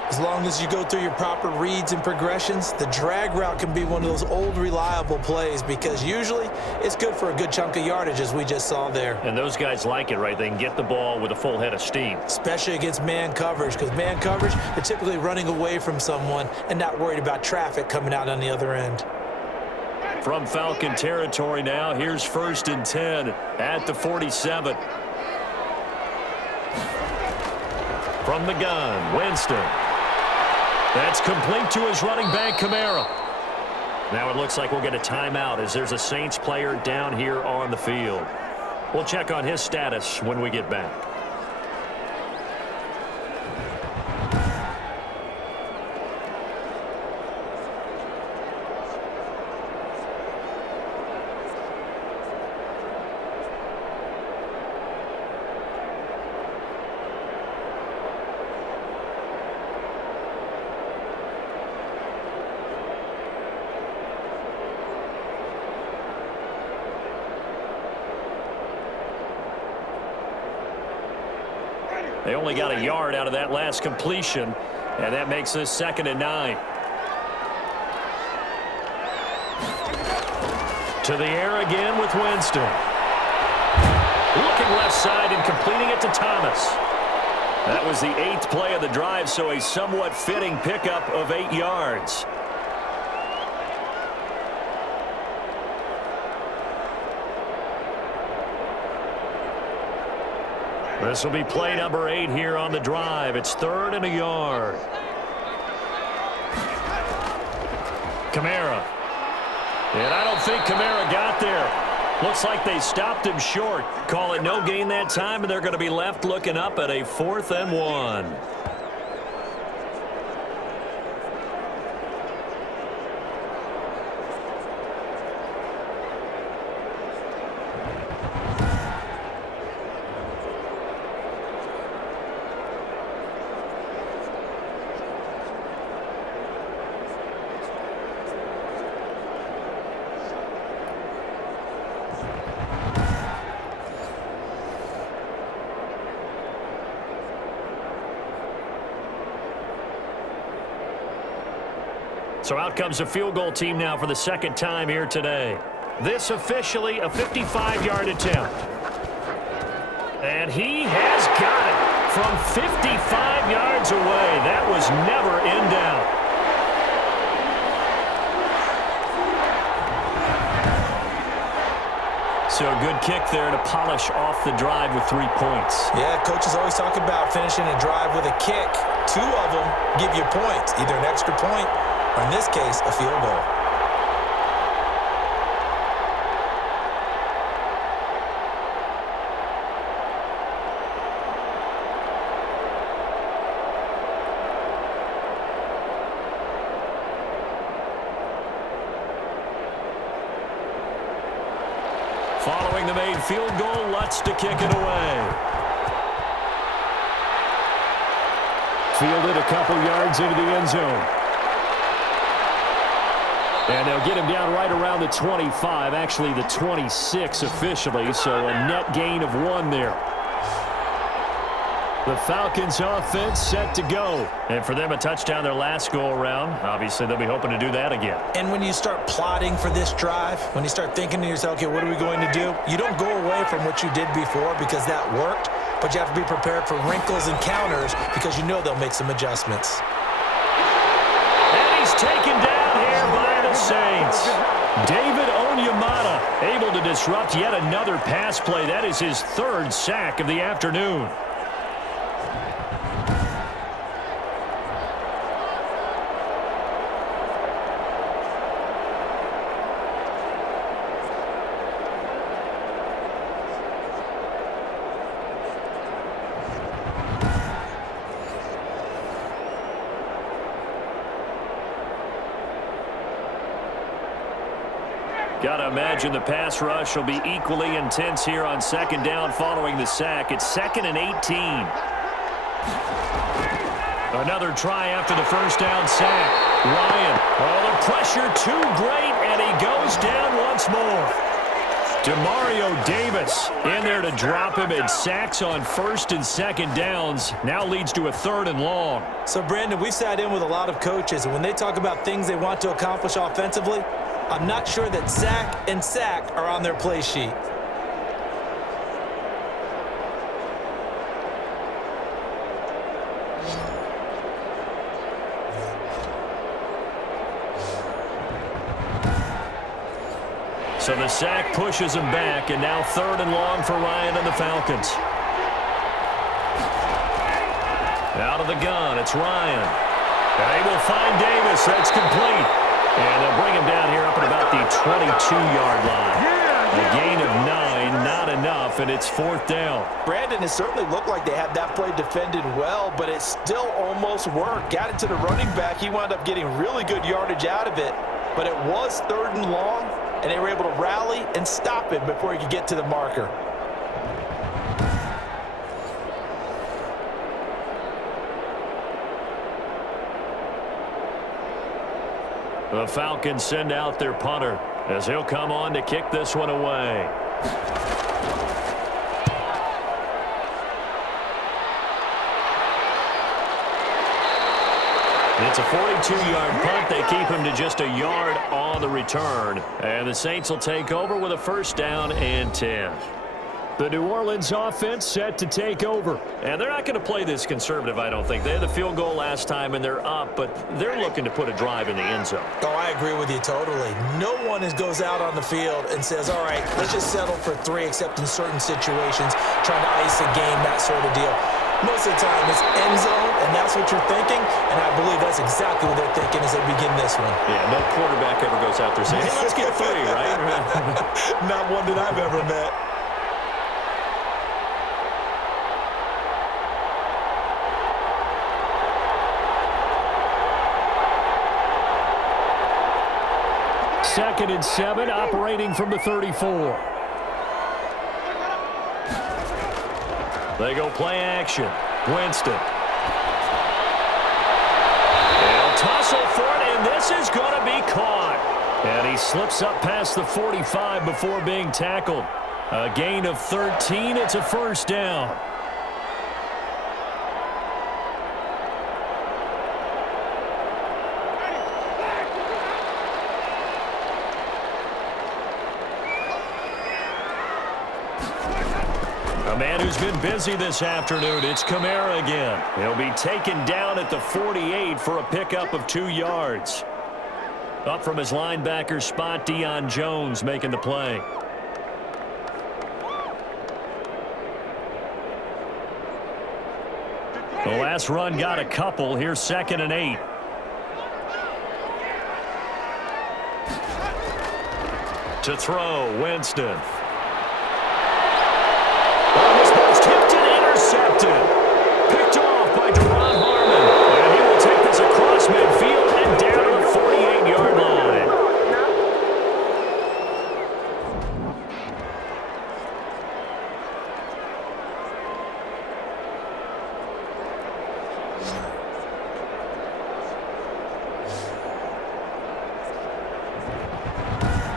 As long as you go through your proper reads and progressions, the drag route can be one of those old reliable plays because usually it's good for a good chunk of yardage as we just saw there. And those guys like it, right? They can get the ball with a full head of steam. Especially against man coverage because man coverage, they're typically running away from someone and not worried about traffic coming out on the other end. From Falcon territory now, here's 1st and 10 at the 47. From the gun, Winston. That's complete to his running back, Kamara. Now it looks like we'll get a timeout as there's a Saints player down here on the field. We'll check on his status when we get back. They only got a yard out of that last completion, and that makes this 2nd and 9. To the air again with Winston. Looking left side and completing it to Thomas. That was the 8th play of the drive, so a somewhat fitting pickup of 8 yards. This will be play number 8 here on the drive. It's 3rd and a yard. Kamara. And I don't think Kamara got there. Looks like they stopped him short. Call it no gain that time, and they're going to be left looking up at a 4th and 1. So out comes the field goal team now for the second time here today. This officially a 55-yard attempt. And he has got it from 55 yards away. That was never in doubt. So a good kick there to polish off the drive with 3 points. Yeah, coaches always talk about finishing a drive with a kick. 2 of them give you points, either an extra point or, in this case, a field goal. Following the made field goal, Lutz to kick it away. Fielded a couple yards into the end zone. And they'll get him down right around the 25, actually the 26 officially, so a net gain of 1 there. The Falcons offense set to go. And for them, a touchdown their last go-around. Obviously, they'll be hoping to do that again. And when you start plotting for this drive, when you start thinking to yourself, okay, what are we going to do? You don't go away from what you did before because that worked, but you have to be prepared for wrinkles and counters because you know they'll make some adjustments. And he's taken down here by the Saints. David Onyemata able to disrupt yet another pass play. That is his 3rd sack of the afternoon. Got to imagine the pass rush will be equally intense here on 2nd down following the sack. It's 2nd and 18. Another try after the 1st down sack. Ryan, oh, the pressure too great, and he goes down once more. Demario Davis in there to drop him, and sacks on 1st and 2nd downs now leads to a 3rd and long. So, Brandon, we've sat in with a lot of coaches, and when they talk about things they want to accomplish offensively, I'm not sure that sack and sack are on their play sheet. So the sack pushes him back, and now 3rd and long for Ryan and the Falcons. Out of the gun, it's Ryan. And they will find Davis. That's complete. And they'll bring him down here up at about the 22-yard line. A gain of 9, not enough, and it's 4th down. Brandon, it certainly looked like they had that play defended well, but it still almost worked. Got it to the running back. He wound up getting really good yardage out of it, but it was 3rd and long, and they were able to rally and stop him before he could get to the marker. The Falcons send out their punter as he'll come on to kick this one away. It's a 42-yard punt. They keep him to just a yard on the return. And the Saints will take over with a 1st down and 10. The New Orleans offense set to take over. And they're not going to play this conservative, I don't think. They had the field goal last time, and they're up, but they're looking to put a drive in the end zone. Oh, I agree with you totally. No one goes out on the field and says, all right, let's just settle for 3, except in certain situations, trying to ice a game, that sort of deal. Most of the time, it's end zone, and that's what you're thinking, and I believe that's exactly what they're thinking as they begin this one. Yeah, no quarterback ever goes out there saying, hey, let's get 3, right? Not one that I've ever met. Second and 7, operating from the 34. They go play action. Winston. They'll tussle for it, and this is going to be caught. And he slips up past the 45 before being tackled. A gain of 13. It's a 1st down. A man who's been busy this afternoon, it's Kamara again. He'll be taken down at the 48 for a pickup of 2 yards. Up from his linebacker spot, Deion Jones making the play. The last run got a couple. Here's 2nd and 8. To throw, Winston. This ball's tipped and intercepted. Picked off by Deron Harmon. And he will take this across midfield and down to the 48-yard line.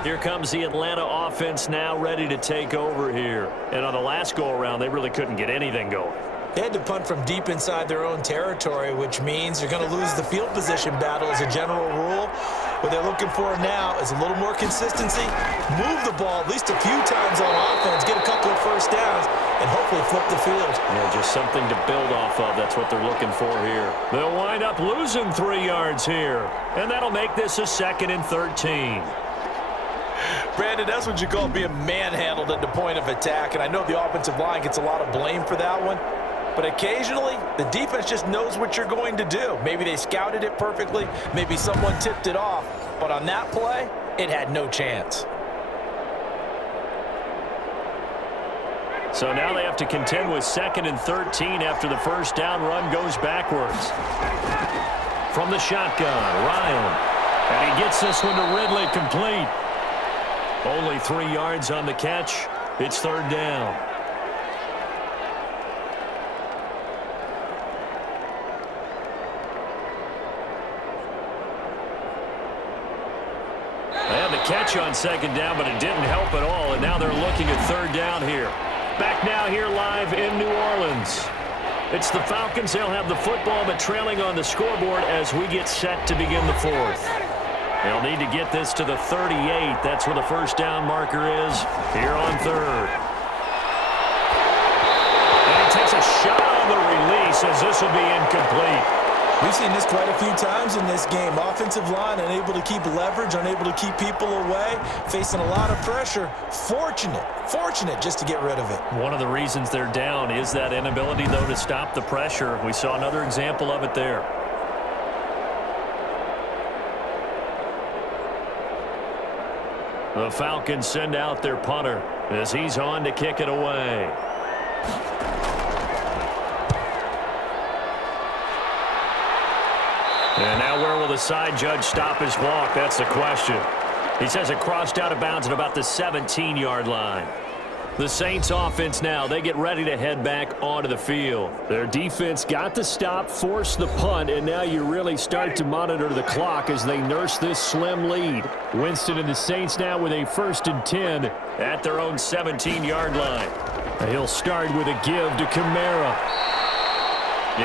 Here comes the Atlanta offense now ready to take over here. And on the last go-around, they really couldn't get anything going. They had to punt from deep inside their own territory, which means you're going to lose the field position battle as a general rule. What they're looking for now is a little more consistency, move the ball at least a few times on offense, get a couple of first downs, and hopefully flip the field. Yeah, just something to build off of. That's what they're looking for here. They'll wind up losing 3 yards here, and that'll make this a 2nd and 13. Brandon, that's what you call being manhandled at the point of attack, and I know the offensive line gets a lot of blame for that one, but occasionally the defense just knows what you're going to do. Maybe they scouted it perfectly, maybe someone tipped it off, but on that play, it had no chance. So now they have to contend with 2nd and 13 after the first down run goes backwards. From the shotgun, Ryan, and he gets this one to Ridley complete. Only 3 yards on the catch. It's 3rd down. They had the catch on 2nd down, but it didn't help at all, and now they're looking at 3rd down here. Back now here live in New Orleans. It's the Falcons. They'll have the football, but trailing on the scoreboard as we get set to begin the 4th. They'll need to get this to the 38. That's where the first down marker is here on 3rd. And he takes a shot on the release as this will be incomplete. We've seen this quite a few times in this game. Offensive line unable to keep leverage, unable to keep people away, facing a lot of pressure. Fortunate just to get rid of it. One of the reasons they're down is that inability, though, to stop the pressure. We saw another example of it there. The Falcons send out their punter as he's on to kick it away. And now where will the side judge stop his walk? That's the question. He says it crossed out of bounds at about the 17-yard line. The Saints offense now, they get ready to head back onto the field. Their defense got the stop, forced the punt, and now you really start to monitor the clock as they nurse this slim lead. Winston and the Saints now with a 1st and 10 at their own 17-yard line. He'll start with a give to Kamara.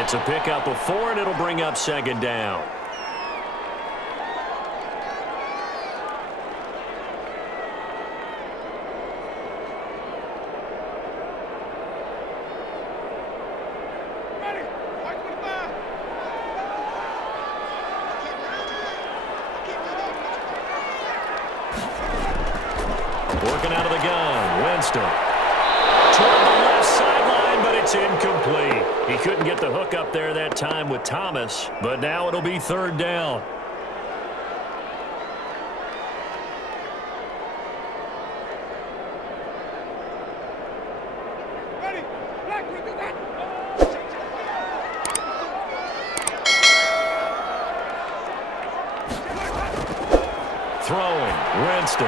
It's a pickup of 4, and it'll bring up 2nd down. Working out of the gun, Winston. Toward the left sideline, but it's incomplete. He couldn't get the hook up there that time with Thomas, but now it'll be 3rd down. Throwing, Winston.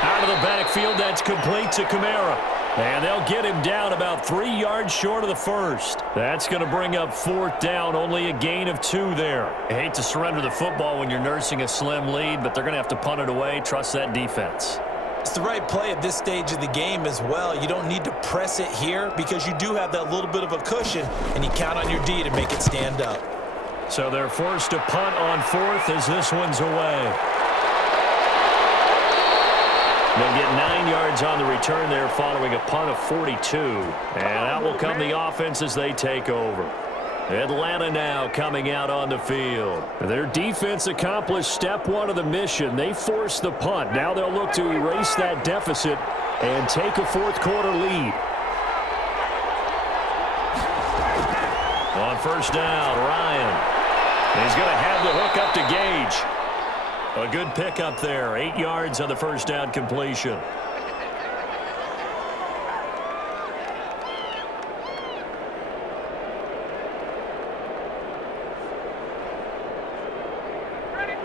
Out of the backfield, that's complete to Kamara. And they'll get him down about 3 yards short of the 1st. That's going to bring up 4th down, only a gain of 2 there. I hate to surrender the football when you're nursing a slim lead, but they're going to have to punt it away. Trust that defense. It's the right play at this stage of the game as well. You don't need to press it here because you do have that little bit of a cushion, and you count on your D to make it stand up. So they're forced to punt on 4th as this one's away. They'll get 9 yards on the return there following a punt of 42. And out will come the offense as they take over. Atlanta now coming out on the field. Their defense accomplished step one of the mission. They forced the punt. Now they'll look to erase that deficit and take a fourth quarter lead. On first down, Ryan. He's going to have the hook up to Gage. A good pickup there. 8 yards on the first down completion.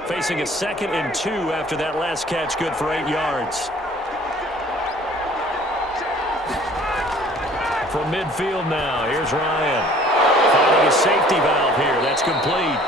Facing a 2nd and 2 after that last catch, good for 8 yards. From midfield now, here's Ryan. Finding a safety valve here. That's complete.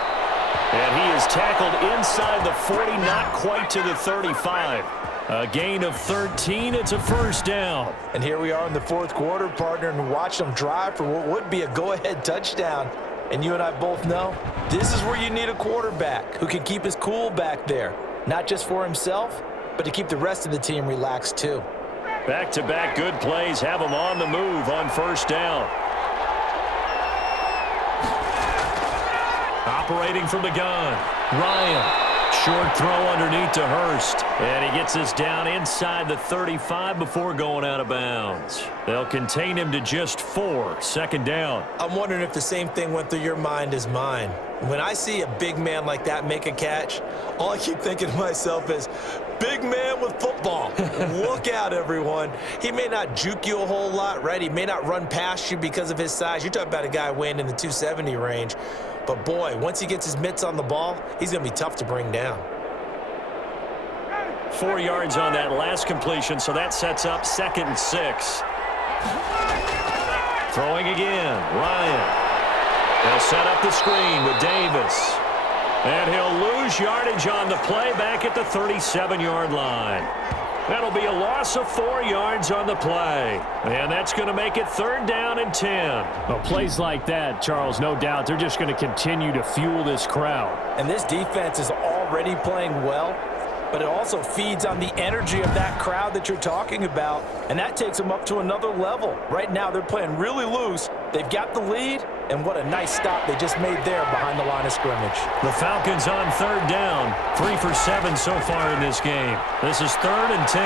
And he is tackled inside the 40, not quite to the 35. A gain of 13. It's a first down. And here we are in the fourth quarter, partner, and watch them drive for what would be a go-ahead touchdown. And you and I both know this is where you need a quarterback who can keep his cool back there. Not just for himself, but to keep the rest of the team relaxed too. Back-to-back good plays have him on the move on first down. Operating from the gun, Ryan. Short throw underneath to Hurst. And he gets this down inside the 35 before going out of bounds. They'll contain him to just 4. Second down. I'm wondering if the same thing went through your mind as mine. When I see a big man like that make a catch, all I keep thinking to myself is, big man with football. Look out, everyone. He may not juke you a whole lot, right? He may not run past you because of his size. You're talking about a guy weighing in the 270 range. But, boy, once he gets his mitts on the ball, he's going to be tough to bring down. 4 yards on that last completion, so that sets up 2nd and 6. Throwing again, Ryan. They'll set up the screen with Davis. And he'll lose yardage on the play back at the 37-yard line. That'll be a loss of 4 yards on the play. And that's going to make it 3rd down and 10. Well, plays like that, Charles, no doubt, they're just going to continue to fuel this crowd. And this defense is already playing well, but it also feeds on the energy of that crowd that you're talking about, and that takes them up to another level. Right now, they're playing really loose. They've got the lead, and what a nice stop they just made there behind the line of scrimmage. The Falcons on 3rd down, 3 for 7 so far in this game. This is 3rd and 10.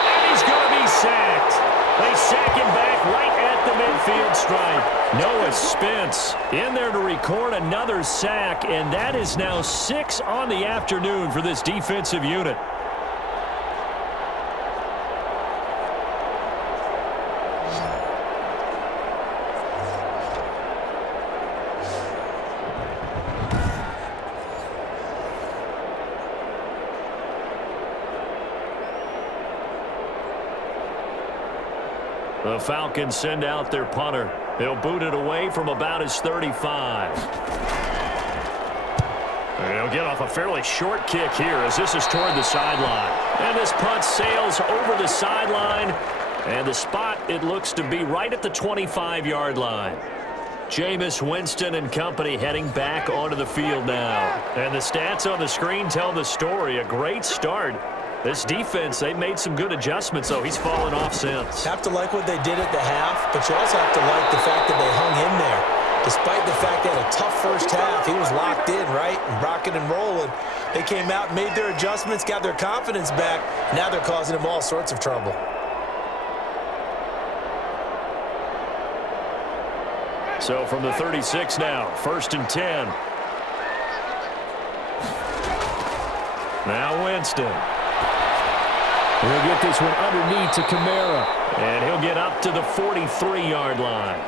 And he's going to be sacked. They sack him back right at the midfield stripe. Noah Spence in there to record another sack, and that is now 6 on the afternoon for this defensive unit. The Falcons send out their punter. They'll boot it away from about his 35. They'll get off a fairly short kick here as this is toward the sideline. And this punt sails over the sideline. And the spot, it looks to be right at the 25-yard line. Jameis Winston and company heading back onto the field now. And the stats on the screen tell the story. A great start. This defense, they made some good adjustments, though. He's fallen off since. Have to like what they did at the half, but you also have to like the fact that they hung in there. Despite the fact they had a tough first half, he was locked in, right, and rocking and rolling. They came out, made their adjustments, got their confidence back. Now they're causing him all sorts of trouble. So from the 36 now, 1st and 10. Now Winston. He'll get this one underneath to Kamara. And he'll get up to the 43-yard line.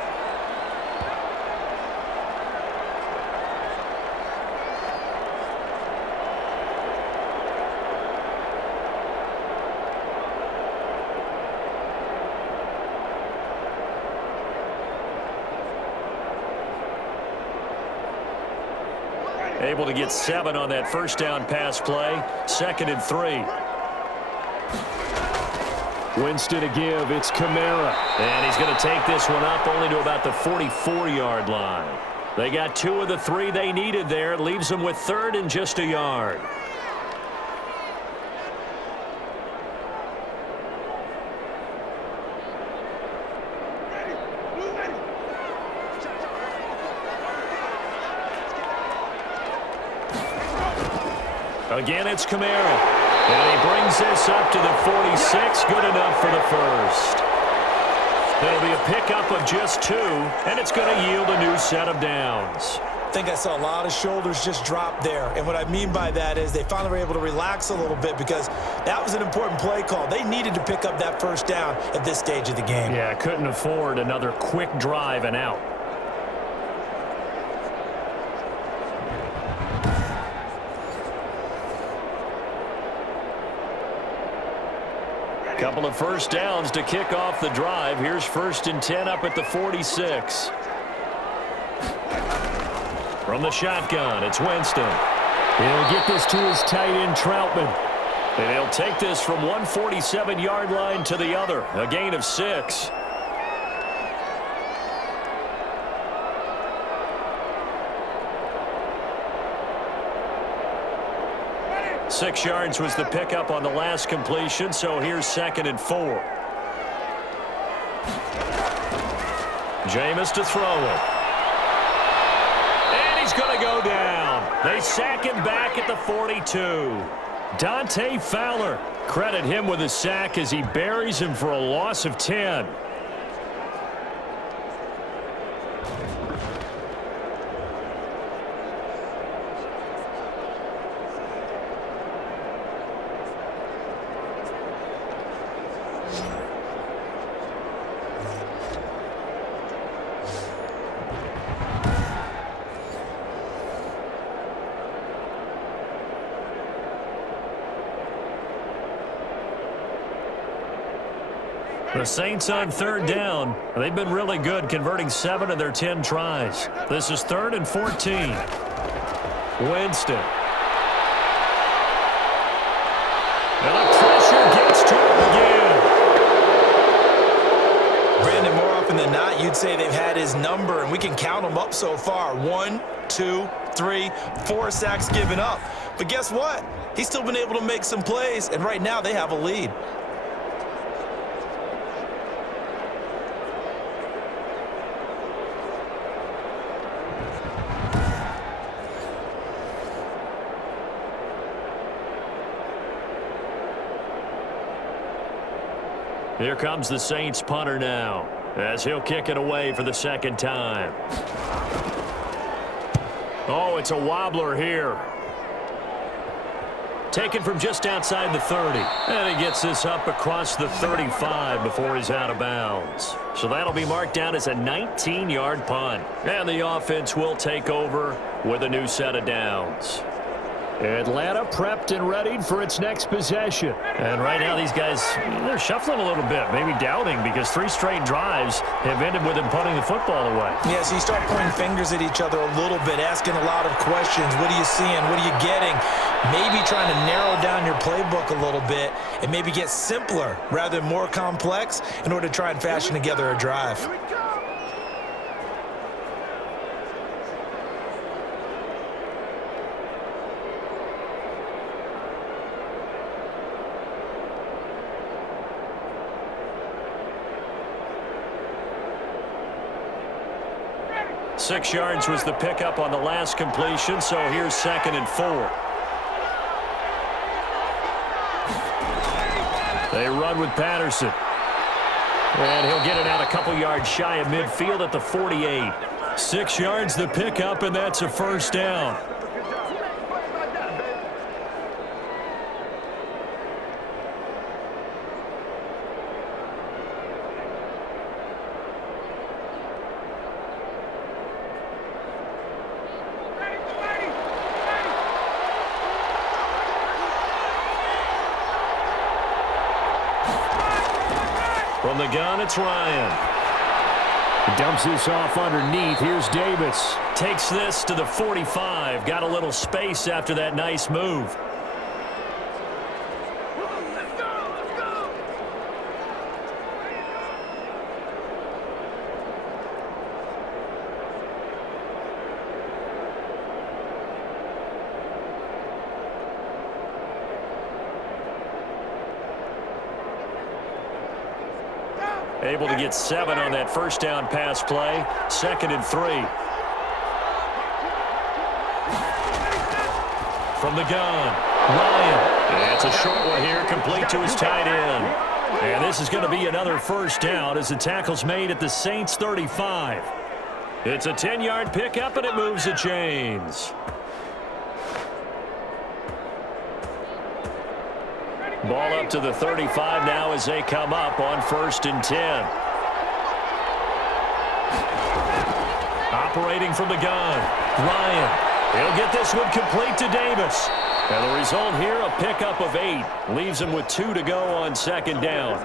Able to get 7 on that first down pass play. 2nd and 3. Winston to give. It's Kamara. And he's going to take this one up only to about the 44-yard line. They got 2 of the 3 they needed there. Leaves them with 3rd and just a yard. Again, it's Kamara. And he brings this up to the 46. Good enough for the first. It'll be a pickup of just 2, and it's going to yield a new set of downs. I think I saw a lot of shoulders just drop there. And what I mean by that is they finally were able to relax a little bit because that was an important play call. They needed to pick up that first down at this stage of the game. Yeah, couldn't afford another quick drive and out. Couple of first downs to kick off the drive. Here's 1st and 10 up at the 46. From the shotgun, it's Winston. He'll get this to his tight end, Troutman. And he'll take this from 147-yard line to the other. A gain of 6. Six yards was the pickup on the last completion, so here's 2nd and 4. Jameis to throw it. And he's going to go down. They sack him back at the 42. Dante Fowler. Credit him with a sack as he buries him for a loss of 10. The Saints on 3rd down. They've been really good, converting 7 of their 10 tries. This is 3rd and 14. Winston. And the pressure gets to him again. Brandon, more often than not, you'd say they've had his number, and we can count them up so far. 1, 2, 3, 4 sacks given up. But guess what? He's still been able to make some plays, and right now they have a lead. Here comes the Saints punter now, as he'll kick it away for the 2nd time. Oh, it's a wobbler here. Taken from just outside the 30. And he gets this up across the 35 before he's out of bounds. So that'll be marked down as a 19-yard punt. And the offense will take over with a new set of downs. Atlanta prepped and readied for its next possession. And right now these guys, they're shuffling a little bit, maybe doubting, because 3 straight drives have ended with them punting the football away. Yeah, so you start pointing fingers at each other a little bit, asking a lot of questions. What are you seeing? What are you getting? Maybe trying to narrow down your playbook a little bit and maybe get simpler rather than more complex in order to try and fashion together a drive. Six yards was the pickup on the last completion, so here's 2nd and 4. They run with Patterson. And he'll get it out a couple yards shy of midfield at the 48. 6 yards the pickup, and that's a 1st down. From the gun, it's Ryan. Dumps this off underneath. Here's Davis. Takes this to the 45. Got a little space after that nice move. Able to get 7 on that 1st down pass play. 2nd and 3. From the gun. Ryan. And it's a short one here, complete to his tight end. And this is going to be another first down as the tackle's made at the Saints 35. It's a 10-yard pickup, and it moves the chains. Ball up to the 35 now as they come up on 1st and 10. Operating from the gun, Ryan. He'll get this one complete to Davis. And the result here, a pickup of 8. Leaves him with 2 to go on 2nd down.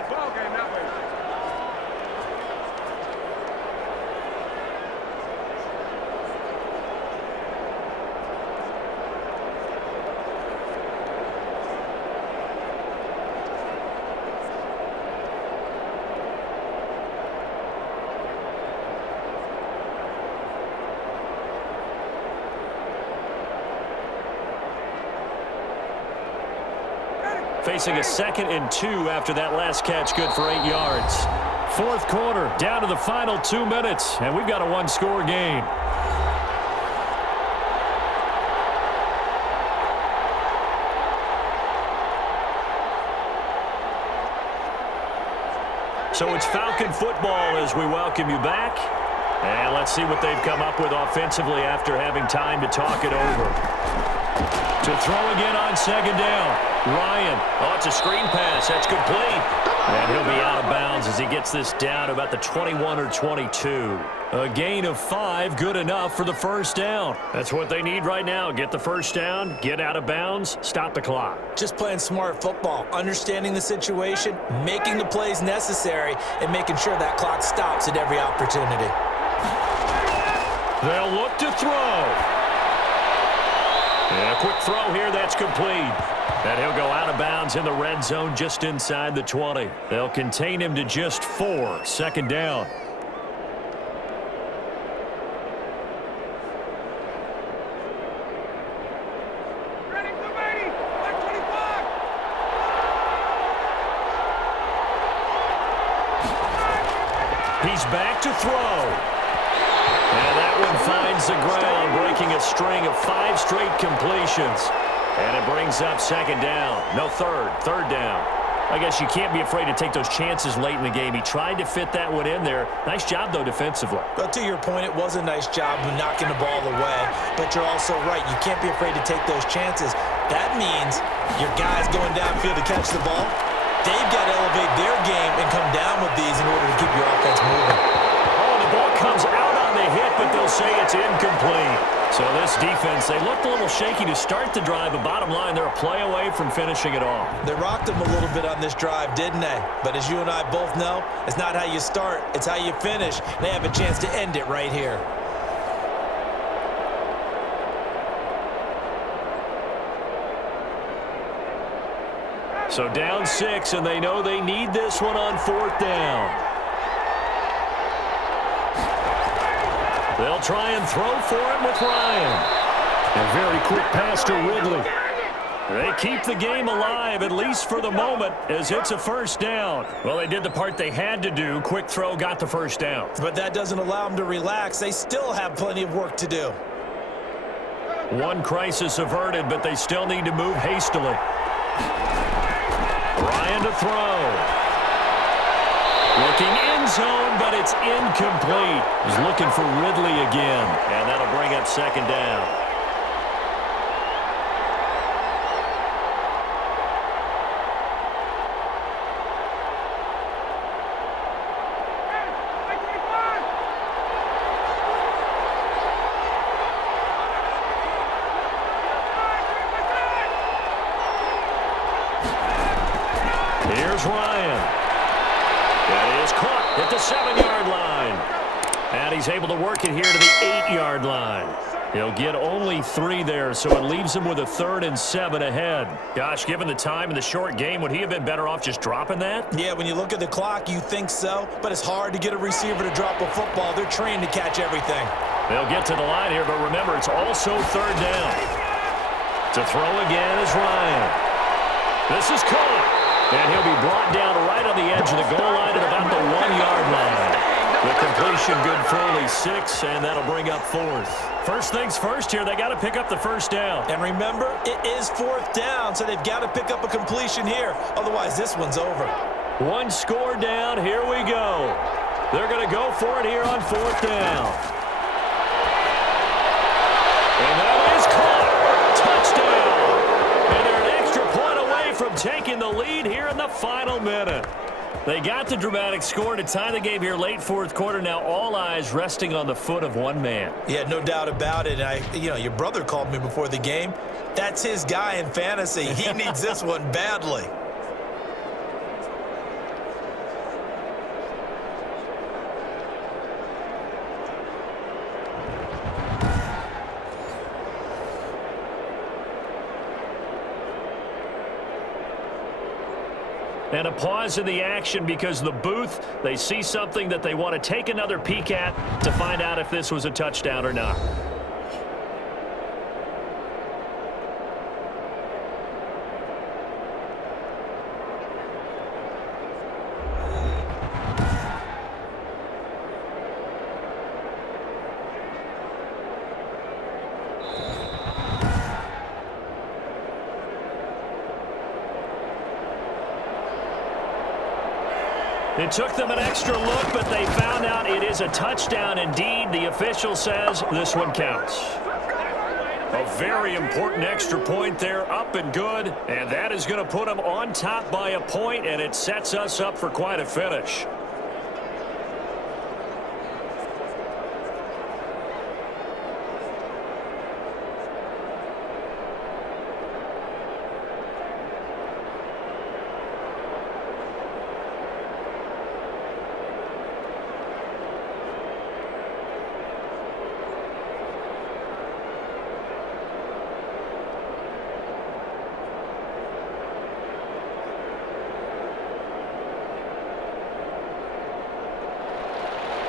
Facing a 2nd and 2 after that last catch, good for 8 yards. 4th quarter, down to the final 2 minutes, and we've got a one-score game. So it's Falcon football as we welcome you back. And let's see what they've come up with offensively after having time to talk it over. To throw again on 2nd down. Ryan. Oh, it's a screen pass. That's complete. And he'll be out of bounds as he gets this down about the 21 or 22. A gain of 5, good enough for the first down. That's what they need right now. Get the first down, get out of bounds, stop the clock. Just playing smart football, understanding the situation, making the plays necessary, and making sure that clock stops at every opportunity. They'll look to throw. And a quick throw here, that's complete. And he'll go out of bounds in the red zone just inside the 20. They'll contain him to just 4, 2nd down. He's back to throw. And that one finds the ground, breaking a string of 5 straight completions. And it brings up 2nd down. No, 3rd down. I guess you can't be afraid to take those chances late in the game. He tried to fit that one in there. Nice job, though, defensively. Well, to your point, it was a nice job of knocking the ball away. But you're also right. You can't be afraid to take those chances. That means your guys going downfield to catch the ball, they've got to elevate their game and come down with these in order to keep your offense moving. Oh, the ball comes out on the hit, but they'll say it's incomplete. So this defense, they looked a little shaky to start the drive, but bottom line, they're a play away from finishing it off. They rocked them a little bit on this drive, didn't they? But as you and I both know, it's not how you start, it's how you finish. They have a chance to end it right here. So down 6, and they know they need this one on 4th down. They'll try and throw for it with Ryan. A very quick pass to Ridley. They keep the game alive, at least for the moment, as it's a 1st down. Well, they did the part they had to do. Quick throw got the 1st down. But that doesn't allow them to relax. They still have plenty of work to do. One crisis averted, but they still need to move hastily. Ryan to throw. Looking end zone, but it's incomplete. He's looking for Ridley again, and that'll bring up 2nd down. Here's Ryan. That is caught at the 7-yard line. And he's able to work it here to the 8-yard line. He'll get only 3 there, so it leaves him with a 3rd and 7 ahead. Gosh, given the time in the short game, would he have been better off just dropping that? Yeah, when you look at the clock, you think so, but it's hard to get a receiver to drop a football. They're trained to catch everything. They'll get to the line here, but remember, it's also 3rd down. To throw again is Ryan. This is caught. And he'll be brought down right on the edge of the goal line at about the 1-yard line. The completion good for only 6, and that'll bring up 4th. First things first here, they got to pick up the first down. And remember, it is 4th down, so they've got to pick up a completion here. Otherwise, this one's over. 1 score down. Here we go. They're going to go for it here on 4th down. And that is caught. Touchdown. And they're an extra point away from taking the lead here in the final minute. They got the dramatic score to tie the game here late 4th quarter. Now all eyes resting on the foot of one man. Yeah, no doubt about it. Your brother called me before the game. That's his guy in fantasy. He needs this one badly. And a pause in the action because the booth, they see something that they want to take another peek at to find out if this was a touchdown or not. It took them an extra look, but they found out it is a touchdown indeed. The official says this one counts. A very important extra point there, up and good, and that is going to put them on top by a point, and it sets us up for quite a finish.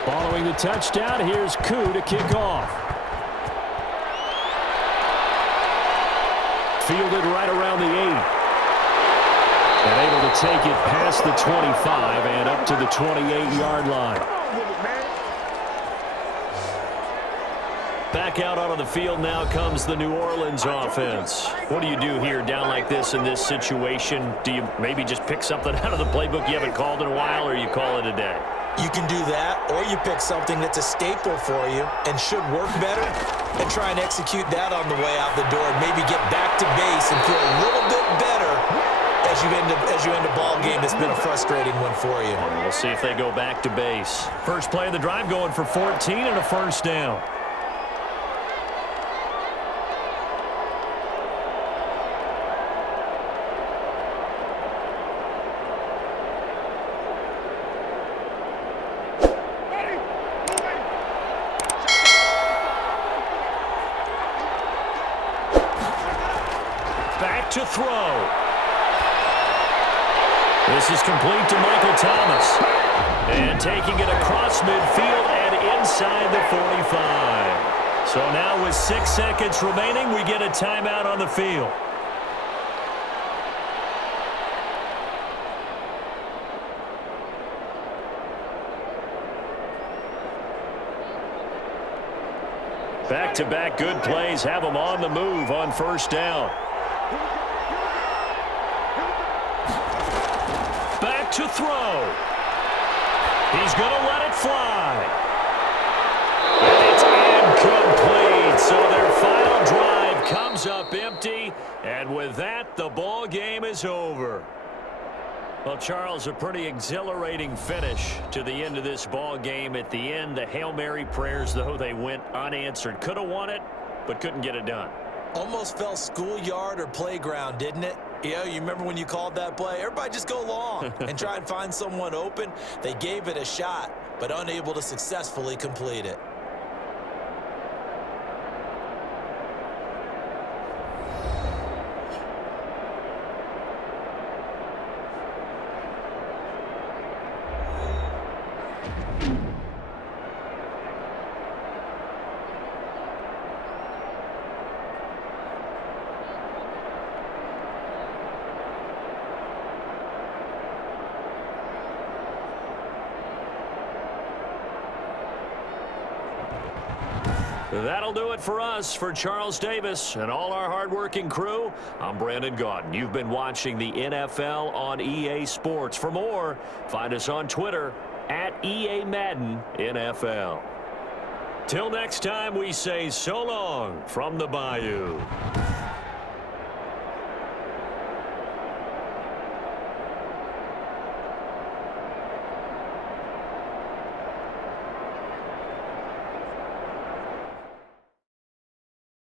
Following the touchdown, here's Koo to kick off. Fielded right around the 8. And able to take it past the 25 and up to the 28-yard line. Back out onto the field now comes the New Orleans offense. What do you do here down like this in this situation? Do you maybe just pick something out of the playbook you haven't called in a while, or you call it a day? You can do that, or you pick something that's a staple for you and should work better and try and execute that on the way out the door. Maybe get back to base and feel a little bit better as you end a ball game that's been a frustrating one for you. We'll see if they go back to base. First play of the drive going for 14 and a first down. To throw. This is complete to Michael Thomas. And taking it across midfield and inside the 45. So now with 6 seconds remaining, we get a timeout on the field. Back-to-back good plays have them on the move on first down. Back to throw. He's going to let it fly. And it's incomplete. So their final drive comes up empty. And with that, the ball game is over. Well, Charles, a pretty exhilarating finish to the end of this ball game. At the end, the Hail Mary prayers, though, they went unanswered. Could have won it, but couldn't get it done. Almost felt schoolyard or playground, didn't it? Yeah, you remember when you called that play? Everybody just go long and try and find someone open. They gave it a shot, but unable to successfully complete it. That'll do it for us. For Charles Davis and all our hardworking crew, I'm Brandon Gaudin. You've been watching the NFL on EA Sports. For more, find us on Twitter at EA Madden NFL. Till next time, we say so long from the Bayou.